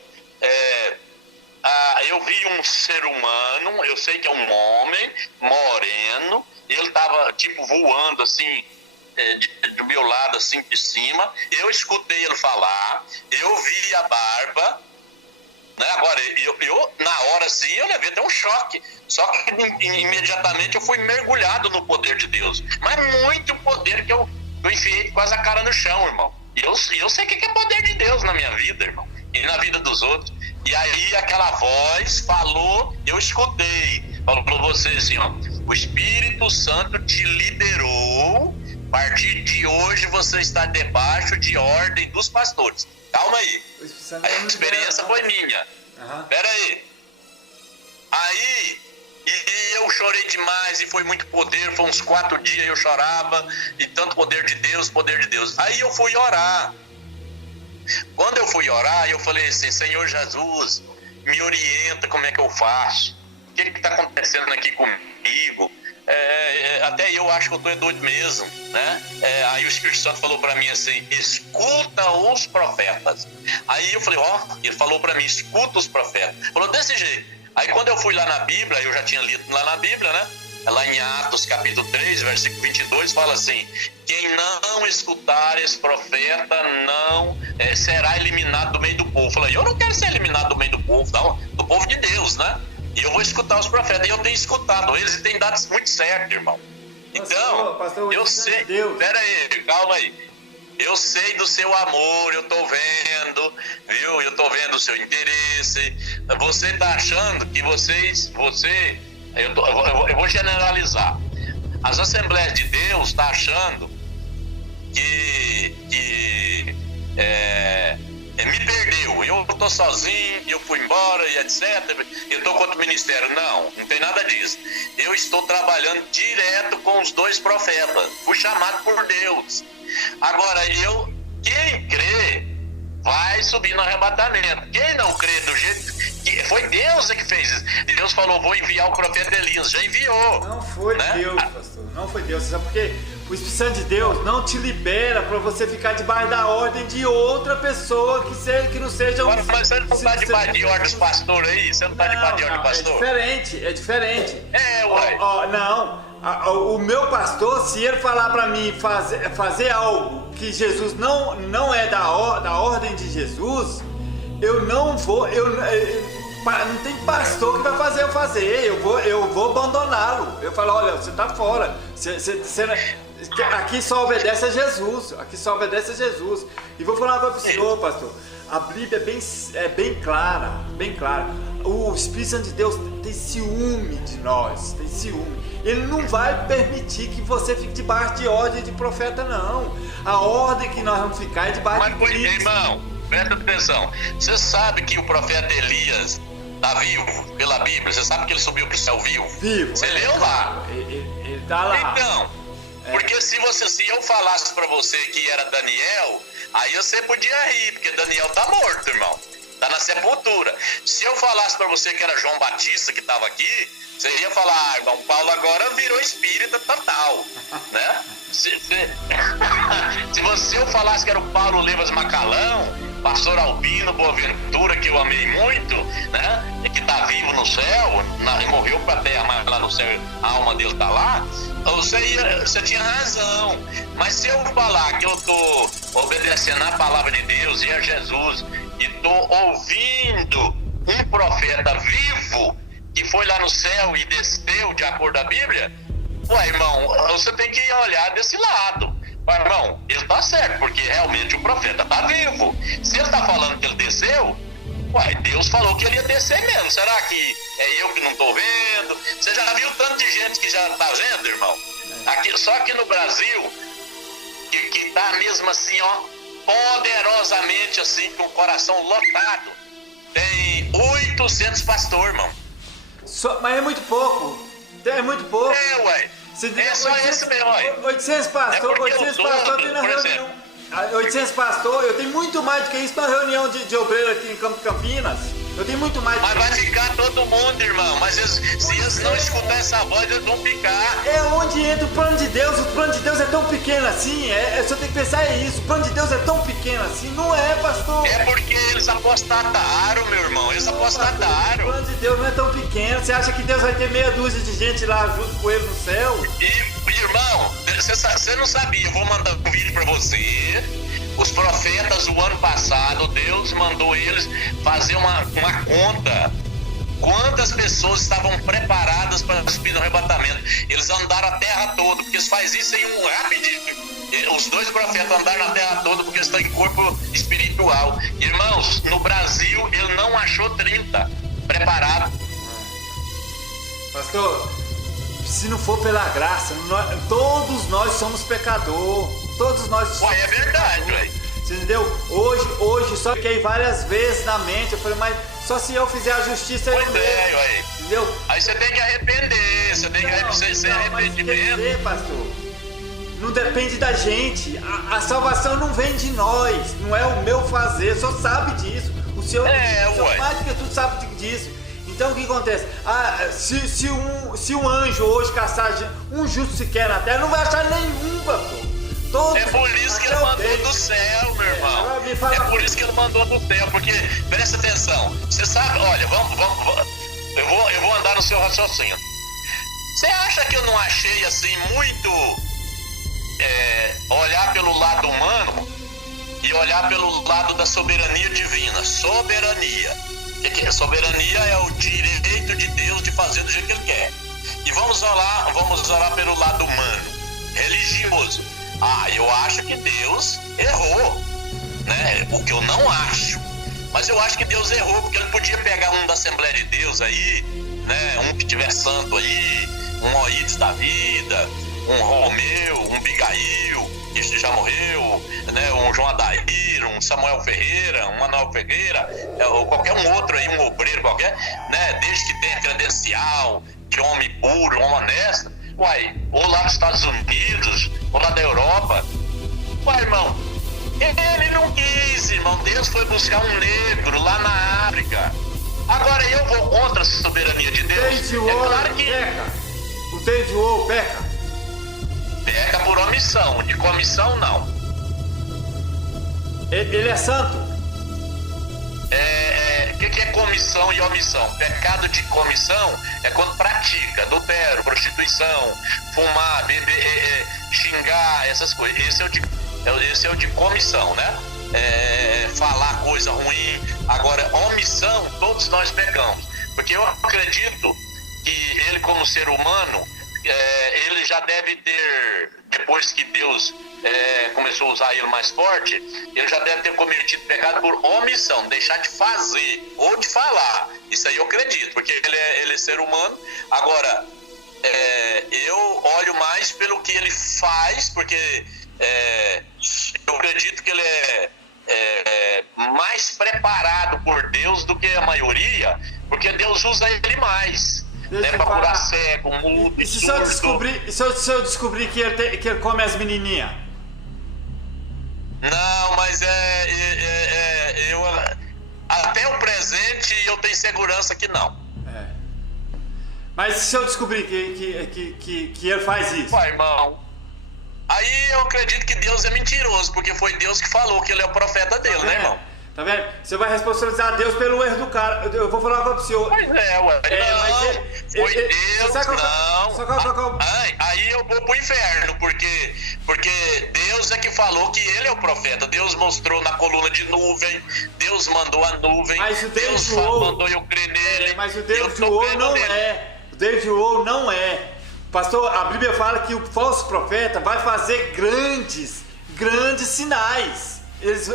Eu vi um ser humano, eu sei que é um homem, moreno. Ele estava tipo voando assim, do meu lado assim de cima. Eu escutei ele falar. Eu vi a barba. Agora, eu na hora assim, eu levei até um choque. Só que imediatamente eu fui mergulhado no poder de Deus. Mas muito poder que eu enfiei quase a cara no chão, irmão. E eu sei o que é poder de Deus na minha vida, irmão. E na vida dos outros. E aí aquela voz falou, eu escutei. Falou pra você assim, ó. O Espírito Santo te liberou. A partir de hoje você está debaixo de ordem dos pastores. Calma aí. A experiência foi minha. Pera aí. E eu chorei demais, e foi muito poder. Foi uns 4 dias eu chorava, e tanto poder de Deus. Aí eu fui orar. Quando eu fui orar, eu falei assim: Senhor Jesus, me orienta como é que eu faço. O que está acontecendo aqui comigo? Até eu acho que eu estou doido mesmo, né? Aí o Espírito Santo falou para mim assim: escuta os profetas. Aí eu falei, ele falou para mim: escuta os profetas. Falou desse jeito. Aí quando eu fui lá na Bíblia, eu já tinha lido lá na Bíblia, né? Lá em Atos capítulo 3, versículo 22, fala assim: quem não escutar esse profeta não será eliminado do meio do povo. Eu falei, eu não quero ser eliminado do meio do povo, não, do povo de Deus, né? E eu vou escutar os profetas, e eu tenho escutado eles, e tem dado muito certo, irmão. Então, pastor, eu sei, pera aí, calma aí. Eu sei do seu amor, eu tô vendo, viu? Eu tô vendo o seu interesse. Você tá achando que eu vou generalizar. As Assembleias de Deus tá achando que me perdeu. Eu tô sozinho, eu fui embora e etc. Eu tô contra o ministério. Não tem nada disso. Eu estou trabalhando direto com os 2 profetas. Fui chamado por Deus. Agora, quem crê vai subir no arrebatamento. Quem não crê do jeito que foi Deus que fez isso. Deus falou, vou enviar o profeta Elias, já enviou. Não foi né? Deus, pastor, não foi Deus. Sabe por quê? O Espírito Santo de Deus não te libera para você ficar debaixo da ordem de outra pessoa que não seja Agora, mas você não está debaixo de ordem dos pastores aí? Você não está debaixo de ordem do pastor? É diferente. Ué. Não. O meu pastor, se ele falar para mim fazer algo que Jesus não é da ordem de Jesus, eu não vou. Não tem pastor que vai fazer eu fazer. Eu vou abandoná-lo. Eu falo, olha, você está fora. Aqui só obedece a Jesus. Aqui só obedece a Jesus. E vou falar para o senhor, pastor. A Bíblia é bem clara, bem clara. O Espírito Santo de Deus tem ciúme de nós, tem ciúme. Ele não vai permitir que você fique debaixo de ordem de profeta, não. A ordem que nós vamos ficar é debaixo de Cristo. Mas, irmão, presta atenção. Você sabe que o profeta Elias está vivo pela Bíblia? Você sabe que ele subiu para o céu vivo? Vivo. Você leu lá? Ele está lá. Então, porque se eu falasse para você que era Daniel, aí você podia rir, porque Daniel tá morto, irmão. Tá na sepultura. Se eu falasse para você que era João Batista que estava aqui, você ia falar, irmão Paulo agora virou espírita total, né? Se eu falasse que era o Paulo Levas Macalão, pastor Albino Boaventura, que eu amei muito, né? E que tá vivo no céu, morreu pra terra, mas lá no céu a alma dele tá lá, você tinha razão. Mas se eu falar que eu tô obedecendo a palavra de Deus e a Jesus, e tô ouvindo um profeta vivo, que foi lá no céu e desceu de acordo com a Bíblia, ué, irmão, você tem que olhar desse lado. Mas, irmão, ele tá certo, porque realmente o profeta tá vivo. Se ele tá falando que ele desceu, ué, Deus falou que ele ia descer mesmo. Será que é eu que não tô vendo? Você já viu tanto de gente que já tá vendo, irmão? Só aqui no Brasil, que tá mesmo assim, ó, poderosamente assim, com o coração lotado, tem 800 pastores, irmão. Mas é muito pouco. É muito pouco. Ué. É só esse mesmo, ué. 800 pastores tem na reunião. 800 pastores, eu tenho muito mais do que isso na reunião de obreiro aqui em Campinas. Eu tenho muito mais. Mas vai ficar todo mundo, irmão. Mas se eles não escutar essa voz, eles vão ficar. É onde entra o plano de Deus. O plano de Deus é tão pequeno assim. Só tem que pensar isso. O plano de Deus é tão pequeno assim. Não é, pastor. É porque eles apostataram, meu irmão. Eles apostataram. O plano de Deus não é tão pequeno. Você acha que Deus vai ter meia dúzia de gente lá junto com ele no céu? Irmão, você não sabia. Eu vou mandar um vídeo pra você. Os profetas, o ano passado, Deus mandou eles fazer uma conta. Quantas pessoas estavam preparadas para subir no arrebatamento? Eles andaram a terra toda, porque eles fazem isso em um rapidinho. Os dois profetas andaram na terra toda porque eles estão em corpo espiritual. Irmãos, no Brasil, ele não achou 30 preparados. Pastor, se não for pela graça, todos nós somos pecadores. Todos nós somos. É verdade, velho. Você entendeu? Hoje só fiquei várias vezes na mente. Eu falei, mas só se eu fizer a justiça eu mesmo. Entendeu? Aí você tem que arrepender. Você tem que arrependimento. Mas pastor, não depende da gente. A salvação não vem de nós. Não é o meu fazer. O senhor sabe disso. O senhor mais do que tudo sabe disso. Então o que acontece? Se um anjo hoje caçar um justo sequer na terra, não vai achar nenhum, pastor. É por isso que ele mandou do céu, meu irmão. É por isso que ele mandou do céu, porque, presta atenção, você sabe, olha, eu vou andar no seu raciocínio. Você acha que eu não achei assim muito olhar pelo lado humano e olhar pelo lado da soberania divina? Soberania. O que é? Soberania é o direito de Deus de fazer do jeito que ele quer. E vamos orar pelo lado humano, religioso. Eu acho que Deus errou, né? O que eu não acho. Mas eu acho que Deus errou, porque ele podia pegar um da Assembleia de Deus aí, né? Um que tiver santo aí, um Oídes da vida, um Romeu, um Bigail, que já morreu, né? Um João Adair, um Samuel Ferreira, um Manuel Ferreira, ou qualquer um outro aí, um obreiro qualquer, né? Desde que tenha credencial, de homem puro, homem honesto. Ou lá nos Estados Unidos, ou lá da Europa. Irmão, ele não quis, irmão, Deus foi buscar um negro lá na África. Agora eu vou contra a soberania de Deus. David Wool claro que peca. O David Wool peca. Peca por omissão, de comissão não. Ele é santo. O que é comissão e omissão? Pecado de comissão é quando pratica adultério, prostituição, fumar, beber, xingar, essas coisas. Esse é o de comissão, né? Falar coisa ruim. Agora, omissão, todos nós pecamos. Porque eu acredito que ele, como ser humano, ele já deve ter, depois que Deus começou a usar ele mais forte, ele já deve ter cometido pecado por omissão, deixar de fazer ou de falar. Isso aí eu acredito, porque ele é ser humano. Agora, eu olho mais pelo que ele faz, porque eu acredito que ele é mais preparado por Deus do que a maioria, porque Deus usa ele mais. Para curar cego, mudo, e se eu descobrir que ele come as menininhas? Não, mas eu até o presente eu tenho segurança que não. Mas se eu descobrir que ele faz isso? Pai, irmão, aí eu acredito que Deus é mentiroso, porque foi Deus que falou que ele é o profeta dele, né, irmão? Tá vendo? Você vai responsabilizar Deus pelo erro do cara. Eu vou falar uma coisa pro senhor. Pois ué. Mas foi Deus, não. Aí eu vou pro inferno, porque Deus é que falou que ele é o profeta. Deus mostrou na coluna de nuvem, Deus mandou a nuvem, mas o Deus mandou eu crer nele. Mas o David Wool não é. O David Wool não é. Pastor, a Bíblia fala que o falso profeta vai fazer grandes sinais. Mas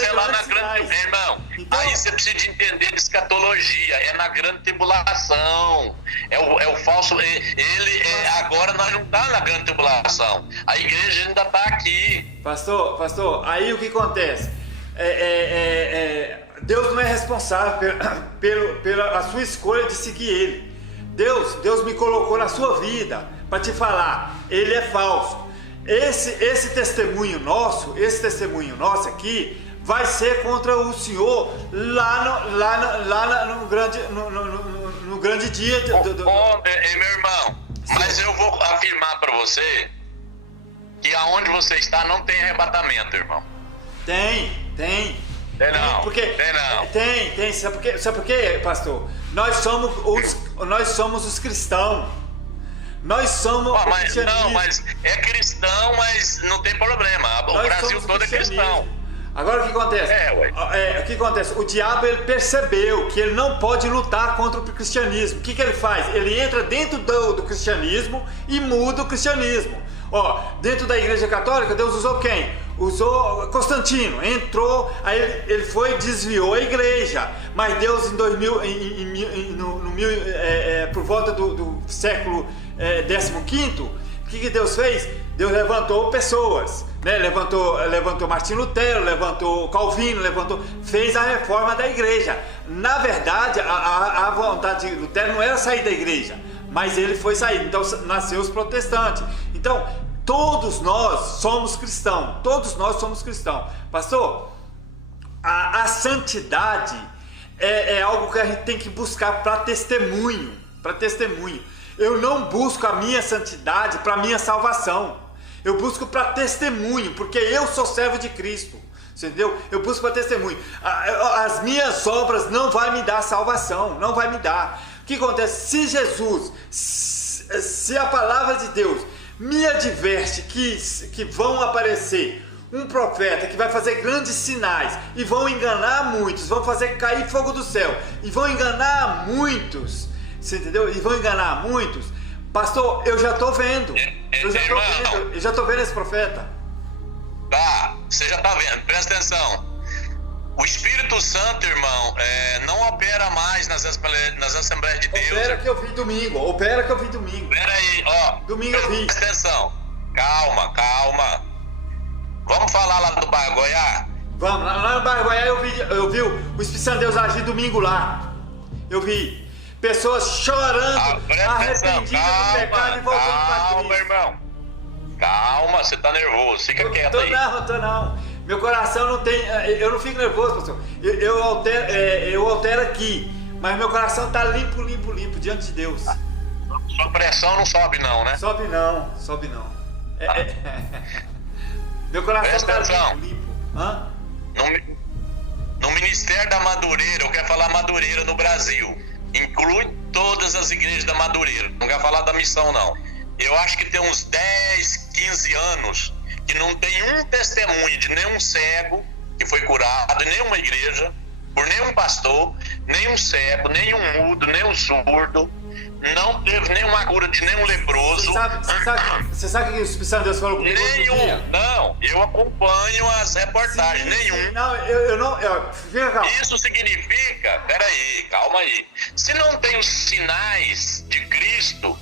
é lá na grande, irmão, então, aí você precisa de entender de escatologia, é na grande tribulação, é o falso, agora nós não estamos na grande tribulação, a igreja ainda está aqui. Pastor, aí o que acontece? Deus não é responsável pela sua escolha de seguir ele. Deus me colocou na sua vida para te falar, ele é falso. Esse testemunho nosso aqui vai ser contra o Senhor lá no grande dia meu irmão, mas eu vou afirmar para você que aonde você está não tem arrebatamento, irmão. Tem. Tem não. Tem. Sabe por quê, pastor? Nós somos os cristãos. Nós somos mas é cristão, mas não tem problema. O Brasil todo é cristão. Agora o que acontece? O que acontece? O diabo ele percebeu que ele não pode lutar contra o cristianismo. O que ele faz? Ele entra dentro do cristianismo e muda o cristianismo. Dentro da Igreja Católica, Deus usou quem? Usou Constantino. Entrou, aí ele foi e desviou a igreja. Mas Deus em 2000, por volta do século 15, o que Deus fez? Deus levantou pessoas, né? Levantou Martim Lutero, levantou Calvino, fez a reforma da igreja. Na verdade, a vontade de Lutero não era sair da igreja, mas ele foi sair, então nasceu os protestantes. Então, todos nós somos cristãos, pastor. A santidade é algo que a gente tem que buscar para testemunho. Eu não busco a minha santidade para minha salvação. Eu busco para testemunho, porque eu sou servo de Cristo. Entendeu? Eu busco para testemunho. As minhas obras não vai me dar salvação, não vai me dar. O que acontece? Se Jesus, se a palavra de Deus me adverte que vão aparecer um profeta que vai fazer grandes sinais e vão enganar muitos, vão fazer cair fogo do céu e vão enganar muitos, você entendeu? E vão enganar muitos. Pastor, eu já estou vendo. Eu já estou vendo esse profeta. Tá, você já está vendo. Presta atenção. O Espírito Santo, irmão, não opera mais nas Assembleias de Deus. Opera que eu vi domingo. Pera aí, Domingo eu vi. Presta atenção. Calma. Vamos falar lá do bairro Goiás? Vamos, lá no bairro Goiás eu vi o Espírito Santo de Deus agir domingo lá. Eu vi pessoas chorando, arrependidas do pecado e voltando para Cristo. Calma, irmão. Calma, você tá nervoso. Fica quieto aí. Tô não. Meu coração não tem. Eu não fico nervoso, pastor. Eu altero aqui. Mas meu coração está limpo diante de Deus. Sua pressão não sobe não, né? Sobe não. Meu coração está limpo. Hã? No Ministério da Madureira, eu quero falar Madureira no Brasil. Inclui todas as igrejas da Madureira. Não quero falar da missão, não. Eu acho que tem uns 10, 15 anos que não tem um testemunho de nenhum cego que foi curado em nenhuma igreja, por nenhum pastor, nenhum cego, nenhum mudo, nenhum surdo. Não teve nenhuma cura de nenhum leproso. Você sabe o que o Espírito Santo de Deus falou comigo? Nenhum. Não, eu acompanho as reportagens. Nenhum. Não, eu não. Fica calmo. Isso significa, peraí, calma aí. Se não tem os sinais de Cristo,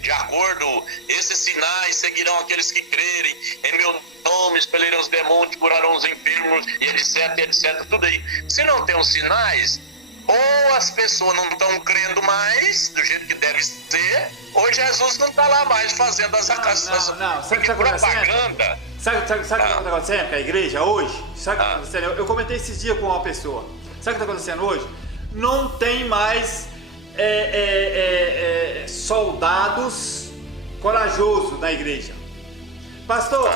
de acordo, esses sinais seguirão aqueles que crerem, em meu nome expelirão os demônios, curarão os enfermos, e etc, tudo aí. Se não tem os sinais, ou as pessoas não estão crendo mais do jeito que deve ser, ou Jesus não está lá mais fazendo as Não. Sabe o que está propaganda. Sabe o que está acontecendo com a igreja hoje? Sabe o que está acontecendo? Eu comentei esses dias com uma pessoa. Sabe o que está acontecendo hoje? Não tem mais soldados corajosos na igreja. Pastor,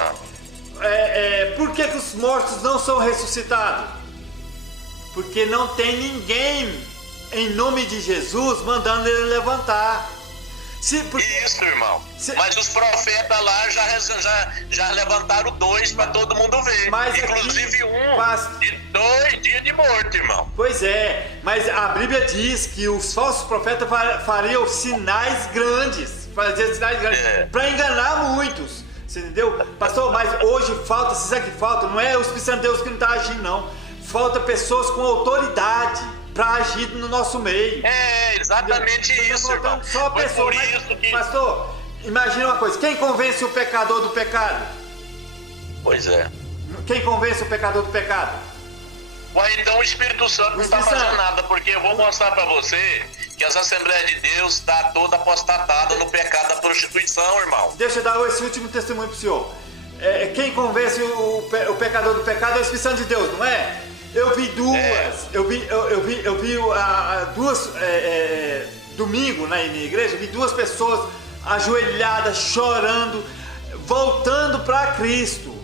por que os mortos não são ressuscitados? Porque não tem ninguém em nome de Jesus mandando ele levantar. Isso, irmão. Mas os profetas lá já levantaram 2 para todo mundo ver. Mas inclusive aqui, de 2 dias de morte, irmão. Pois é, mas a Bíblia diz que os falsos profetas fariam sinais grandes, para enganar muitos. Você entendeu? Pastor, mas hoje falta, você sabe que falta? Não é o Espírito Santo de Deus que não está agindo, não. Falta pessoas com autoridade para agir no nosso meio. É exatamente isso, irmão. Só a pessoa. Pastor, imagina uma coisa: quem convence o pecador do pecado? Pois é. Quem convence o pecador do pecado? Ué, então o Espírito Santo não está fazendo nada, porque eu vou mostrar para você que as Assembleias de Deus está toda apostatada no pecado da prostituição, irmão. Deixa eu dar esse último testemunho para o senhor. Quem convence o pecador do pecado é o Espírito Santo de Deus, não é? Eu vi duas domingo na minha igreja, vi 2 pessoas ajoelhadas, chorando, voltando para Cristo.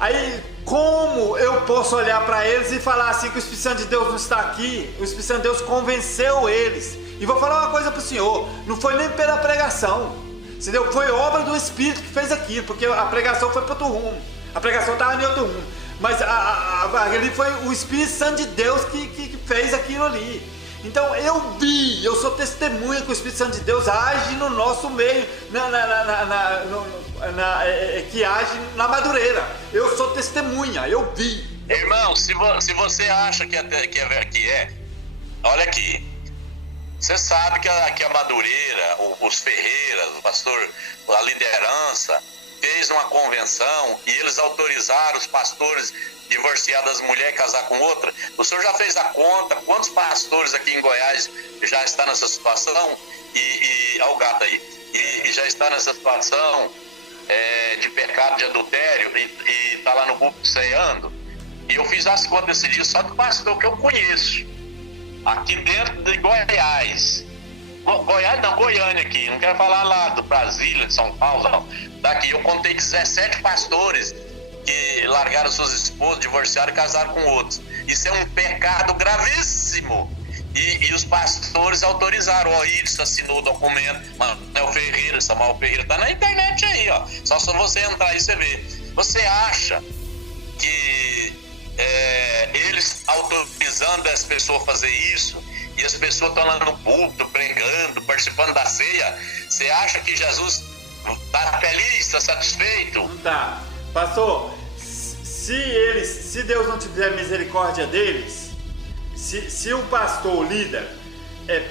Aí, como eu posso olhar para eles e falar assim que o Espírito Santo de Deus não está aqui? O Espírito Santo de Deus convenceu eles. E vou falar uma coisa para o senhor: não foi nem pela pregação, entendeu? Foi obra do Espírito que fez aquilo, porque a pregação foi para outro rumo. A pregação estava em outro rumo. Mas ali foi o Espírito Santo de Deus que fez aquilo ali. Então eu sou testemunha que o Espírito Santo de Deus age no nosso meio, que age na Madureira. Eu sou testemunha, eu vi. Irmão, se você acha que é, olha aqui. Você sabe que a Madureira, os Ferreiras, o pastor, a liderança, fez uma convenção e eles autorizaram os pastores divorciar das mulheres e casar com outra. O senhor já fez a conta quantos pastores aqui em Goiás já está nessa situação? Olha o gato aí. E já está nessa situação de pecado, de adultério, e está lá no púlpito ceando. E eu fiz as contas esse dia só do pastor que eu conheço, aqui dentro de Goiás. Goiânia aqui, não quero falar lá do Brasília, de São Paulo, não. Daqui eu contei 17 pastores que largaram suas esposas, divorciaram e casaram com outros. Isso é um pecado gravíssimo. E os pastores autorizaram. O Iris assinou o documento. Samuel Ferreira tá na internet aí, ó. Só você entrar aí você vê. Você acha que eles autorizando as pessoas a fazer isso, e as pessoas estão lá no púlpito, pregando, participando da ceia, você acha que Jesus está feliz, está satisfeito? Não tá. Pastor, se Deus não tiver misericórdia deles, se o pastor, o líder,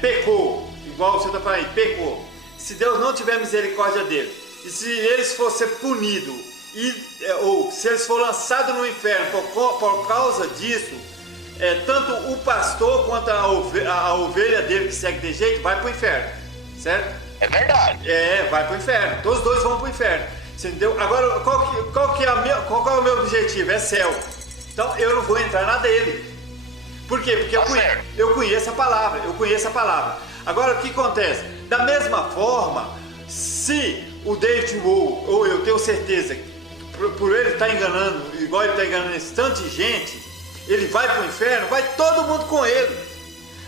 pecou, igual você está falando aí, pecou, se Deus não tiver misericórdia dele, e se eles fossem punidos, ou se eles forem lançados no inferno por causa disso, tanto o pastor quanto a ovelha dele que segue de jeito vai para o inferno, certo? É verdade. Vai para o inferno, todos 2 vão para o inferno. Você entendeu? Agora, qual é o meu objetivo? É céu. Então eu não vou entrar na dele. Por quê? Porque eu conheço a palavra. Agora, o que acontece? Da mesma forma, se o David Wohl, ou eu tenho certeza, por ele estar enganando, igual ele está enganando esse tanto de gente, ele vai para o inferno, vai todo mundo com ele.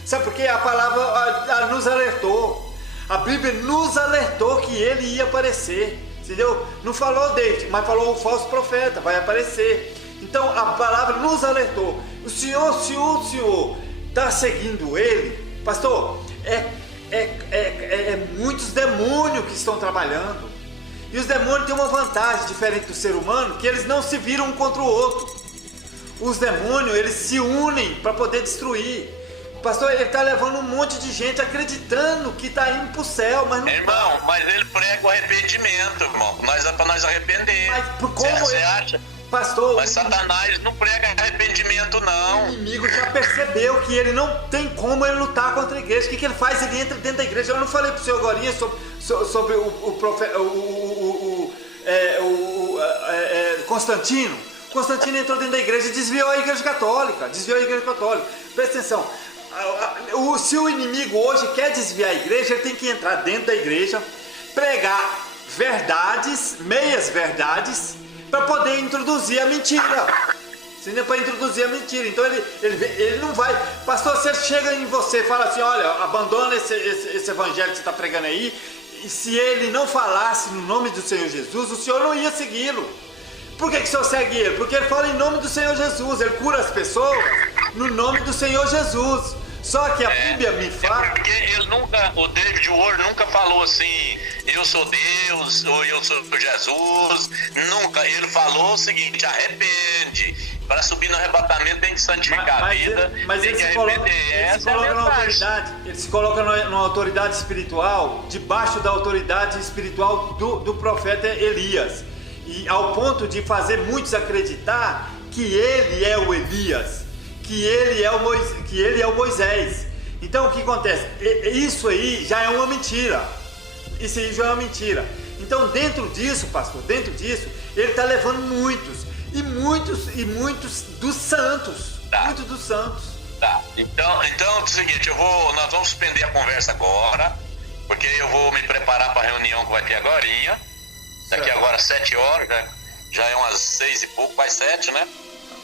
Sabe por quê? A palavra nos alertou. A Bíblia nos alertou que ele ia aparecer. Entendeu? Não falou David, mas falou o falso profeta, vai aparecer. Então a palavra nos alertou. Se o senhor está seguindo ele, pastor, é muitos demônios que estão trabalhando. E os demônios têm uma vantagem diferente do ser humano, que eles não se viram um contra o outro. Os demônios, eles se unem para poder destruir. Pastor, ele está levando um monte de gente acreditando que está indo para o céu, mas não irmão, mas ele prega o arrependimento, irmão. É para nós arrepender. Mas como você acha? Pastor, mas Satanás não prega arrependimento, não. O inimigo já percebeu que ele não tem como ele lutar contra a igreja. O que ele faz? Ele entra dentro da igreja. Eu não falei para o senhor agora sobre o profeta, Constantino. Constantino entrou dentro da igreja e desviou a igreja católica. Presta atenção. Se o inimigo hoje quer desviar a igreja, ele tem que entrar dentro da igreja, pregar verdades, meias verdades, para poder introduzir a mentira. Para introduzir a mentira. Então ele não vai. Pastor, se ele chega em você e fala assim: olha, abandona esse evangelho que você está pregando aí, e se ele não falasse no nome do Senhor Jesus, o senhor não ia segui-lo. Por que o senhor segue ele? Porque ele fala em nome do Senhor Jesus, ele cura as pessoas no nome do Senhor Jesus. Só que a Bíblia me fala... porque o David Wohl nunca falou assim, eu sou Deus, ou eu sou Jesus, nunca. Ele falou o seguinte: arrepende. Para subir no arrebatamento tem que santificar a vida, mas tem ele que se coloca, ele se coloca numa autoridade espiritual, debaixo da autoridade espiritual do profeta Elias. E ao ponto de fazer muitos acreditar que ele é o Elias, que ele é o Moisés. Então o que acontece? Isso aí já é uma mentira. Isso aí já é uma mentira. Então dentro disso, pastor, ele está levando muitos dos santos. Tá. Muitos dos santos. Tá. Então é o seguinte, nós vamos suspender a conversa agora, porque eu vou me preparar para a reunião que vai ter agorinha. Daqui agora 7 horas, já é umas 6 e pouco, vai 7, né?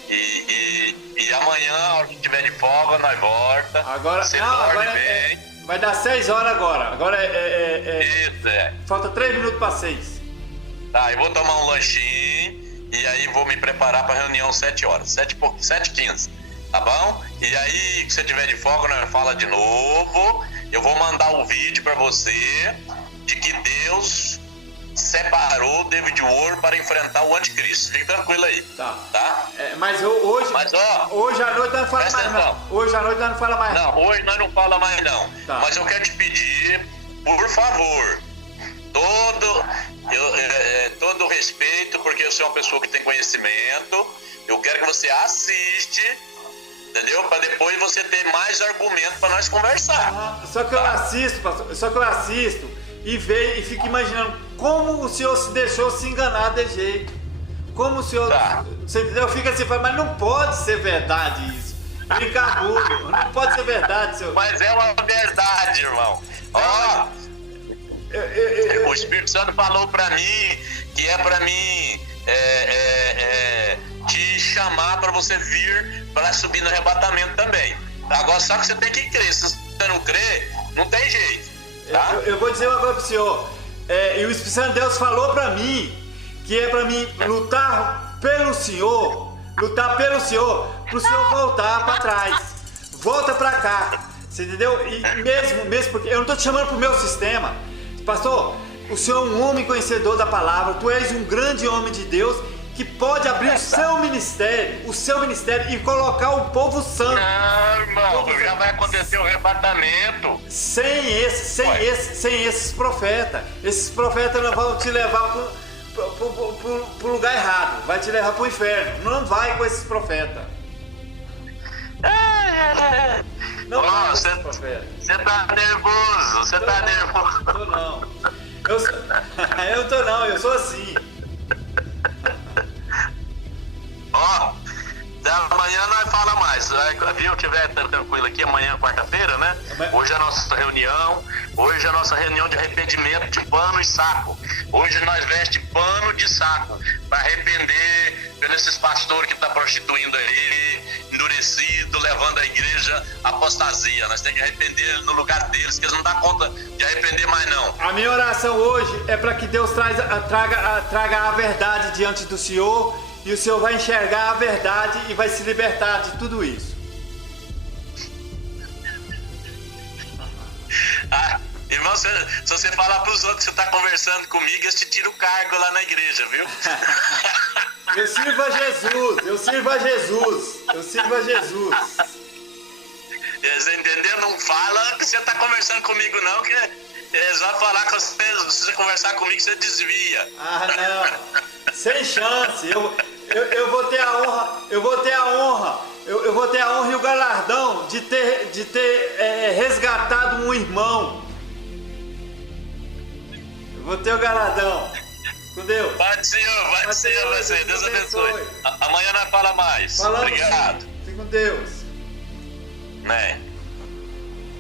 E amanhã, a hora que tiver de folga, nós volta. Agora, você agora vai dar 6 horas agora. Agora Isso, falta 3 minutos para 6. Tá, eu vou tomar um lanchinho e aí vou me preparar para a reunião 7 horas, 7h15, tá bom? E aí, se você tiver de folga, nós fala de novo. Eu vou mandar o vídeo para você de que Deus separou David Wohl para enfrentar o anticristo. Fique tranquilo aí. Tá? Mas hoje à noite nós não fala mais não. Hoje à noite nós não fala mais não. Não, hoje nós não fala mais não. Tá. Mas eu quero te pedir, por favor, todo respeito, porque eu sou uma pessoa que tem conhecimento, eu quero que você assiste, entendeu? Para depois você ter mais argumento para nós conversar. Só que eu assisto, pastor, e vejo e fico imaginando como o senhor se deixou se enganar de jeito. Como o senhor... Você entendeu? Fica assim, mas não pode ser verdade isso. Brincadeira, não pode ser verdade, senhor. Mas é uma verdade, irmão. O Espírito Santo falou para mim que é para mim te chamar para você vir para subir no arrebatamento também. Agora só que você tem que crer. Se você não crer, não tem jeito. Tá? Eu vou dizer uma coisa pro senhor. E o Espírito Santo de Deus falou para mim que é para mim lutar pelo senhor, pro senhor voltar para trás. Volta para cá. Você entendeu? E mesmo porque eu não tô te chamando pro meu sistema. Pastor, o senhor é um homem conhecedor da palavra, tu és um grande homem de Deus que pode abrir o seu ministério e colocar o povo santo. Não, irmão, já vai acontecer o arrebatamento. Sem esses profetas. Esses profetas não vão te levar pro lugar errado, vai te levar pro inferno. Não vai com esses profetas. Não vai com esses profetas. Você tá nervoso, Tô não. Eu tô não, eu sou assim. viu, tiver tranquilo aqui, amanhã, quarta-feira, né? Amém. Hoje é a nossa reunião de arrependimento de pano e saco. Hoje nós veste pano de saco para arrepender pelos pastores que estão prostituindo aí, endurecido, levando a igreja à apostasia. Nós temos que arrepender no lugar deles, que eles não dão conta de arrepender mais não. A minha oração hoje é para que Deus traga a verdade diante do Senhor, e o Senhor vai enxergar a verdade e vai se libertar de tudo isso. Irmão, se você falar para os outros que você está conversando comigo, eles te tiram o cargo lá na igreja, viu? Eu sirvo a Jesus, eu sirvo a Jesus, eu sirvo a Jesus. Você entendeu? Não fala que você está conversando comigo não, que eles vão falar que se você conversar comigo, você desvia. Ah, não, sem chance, eu vou ter a honra, eu vou ter a honra e o galardão de ter resgatado um irmão. Eu vou ter o galardão. Com Deus. Vai, Senhor, vai, Senhor, vai ser. Deus abençoe. Amanhã nós fala mais. Falamos. Obrigado. Fique com Deus. Né?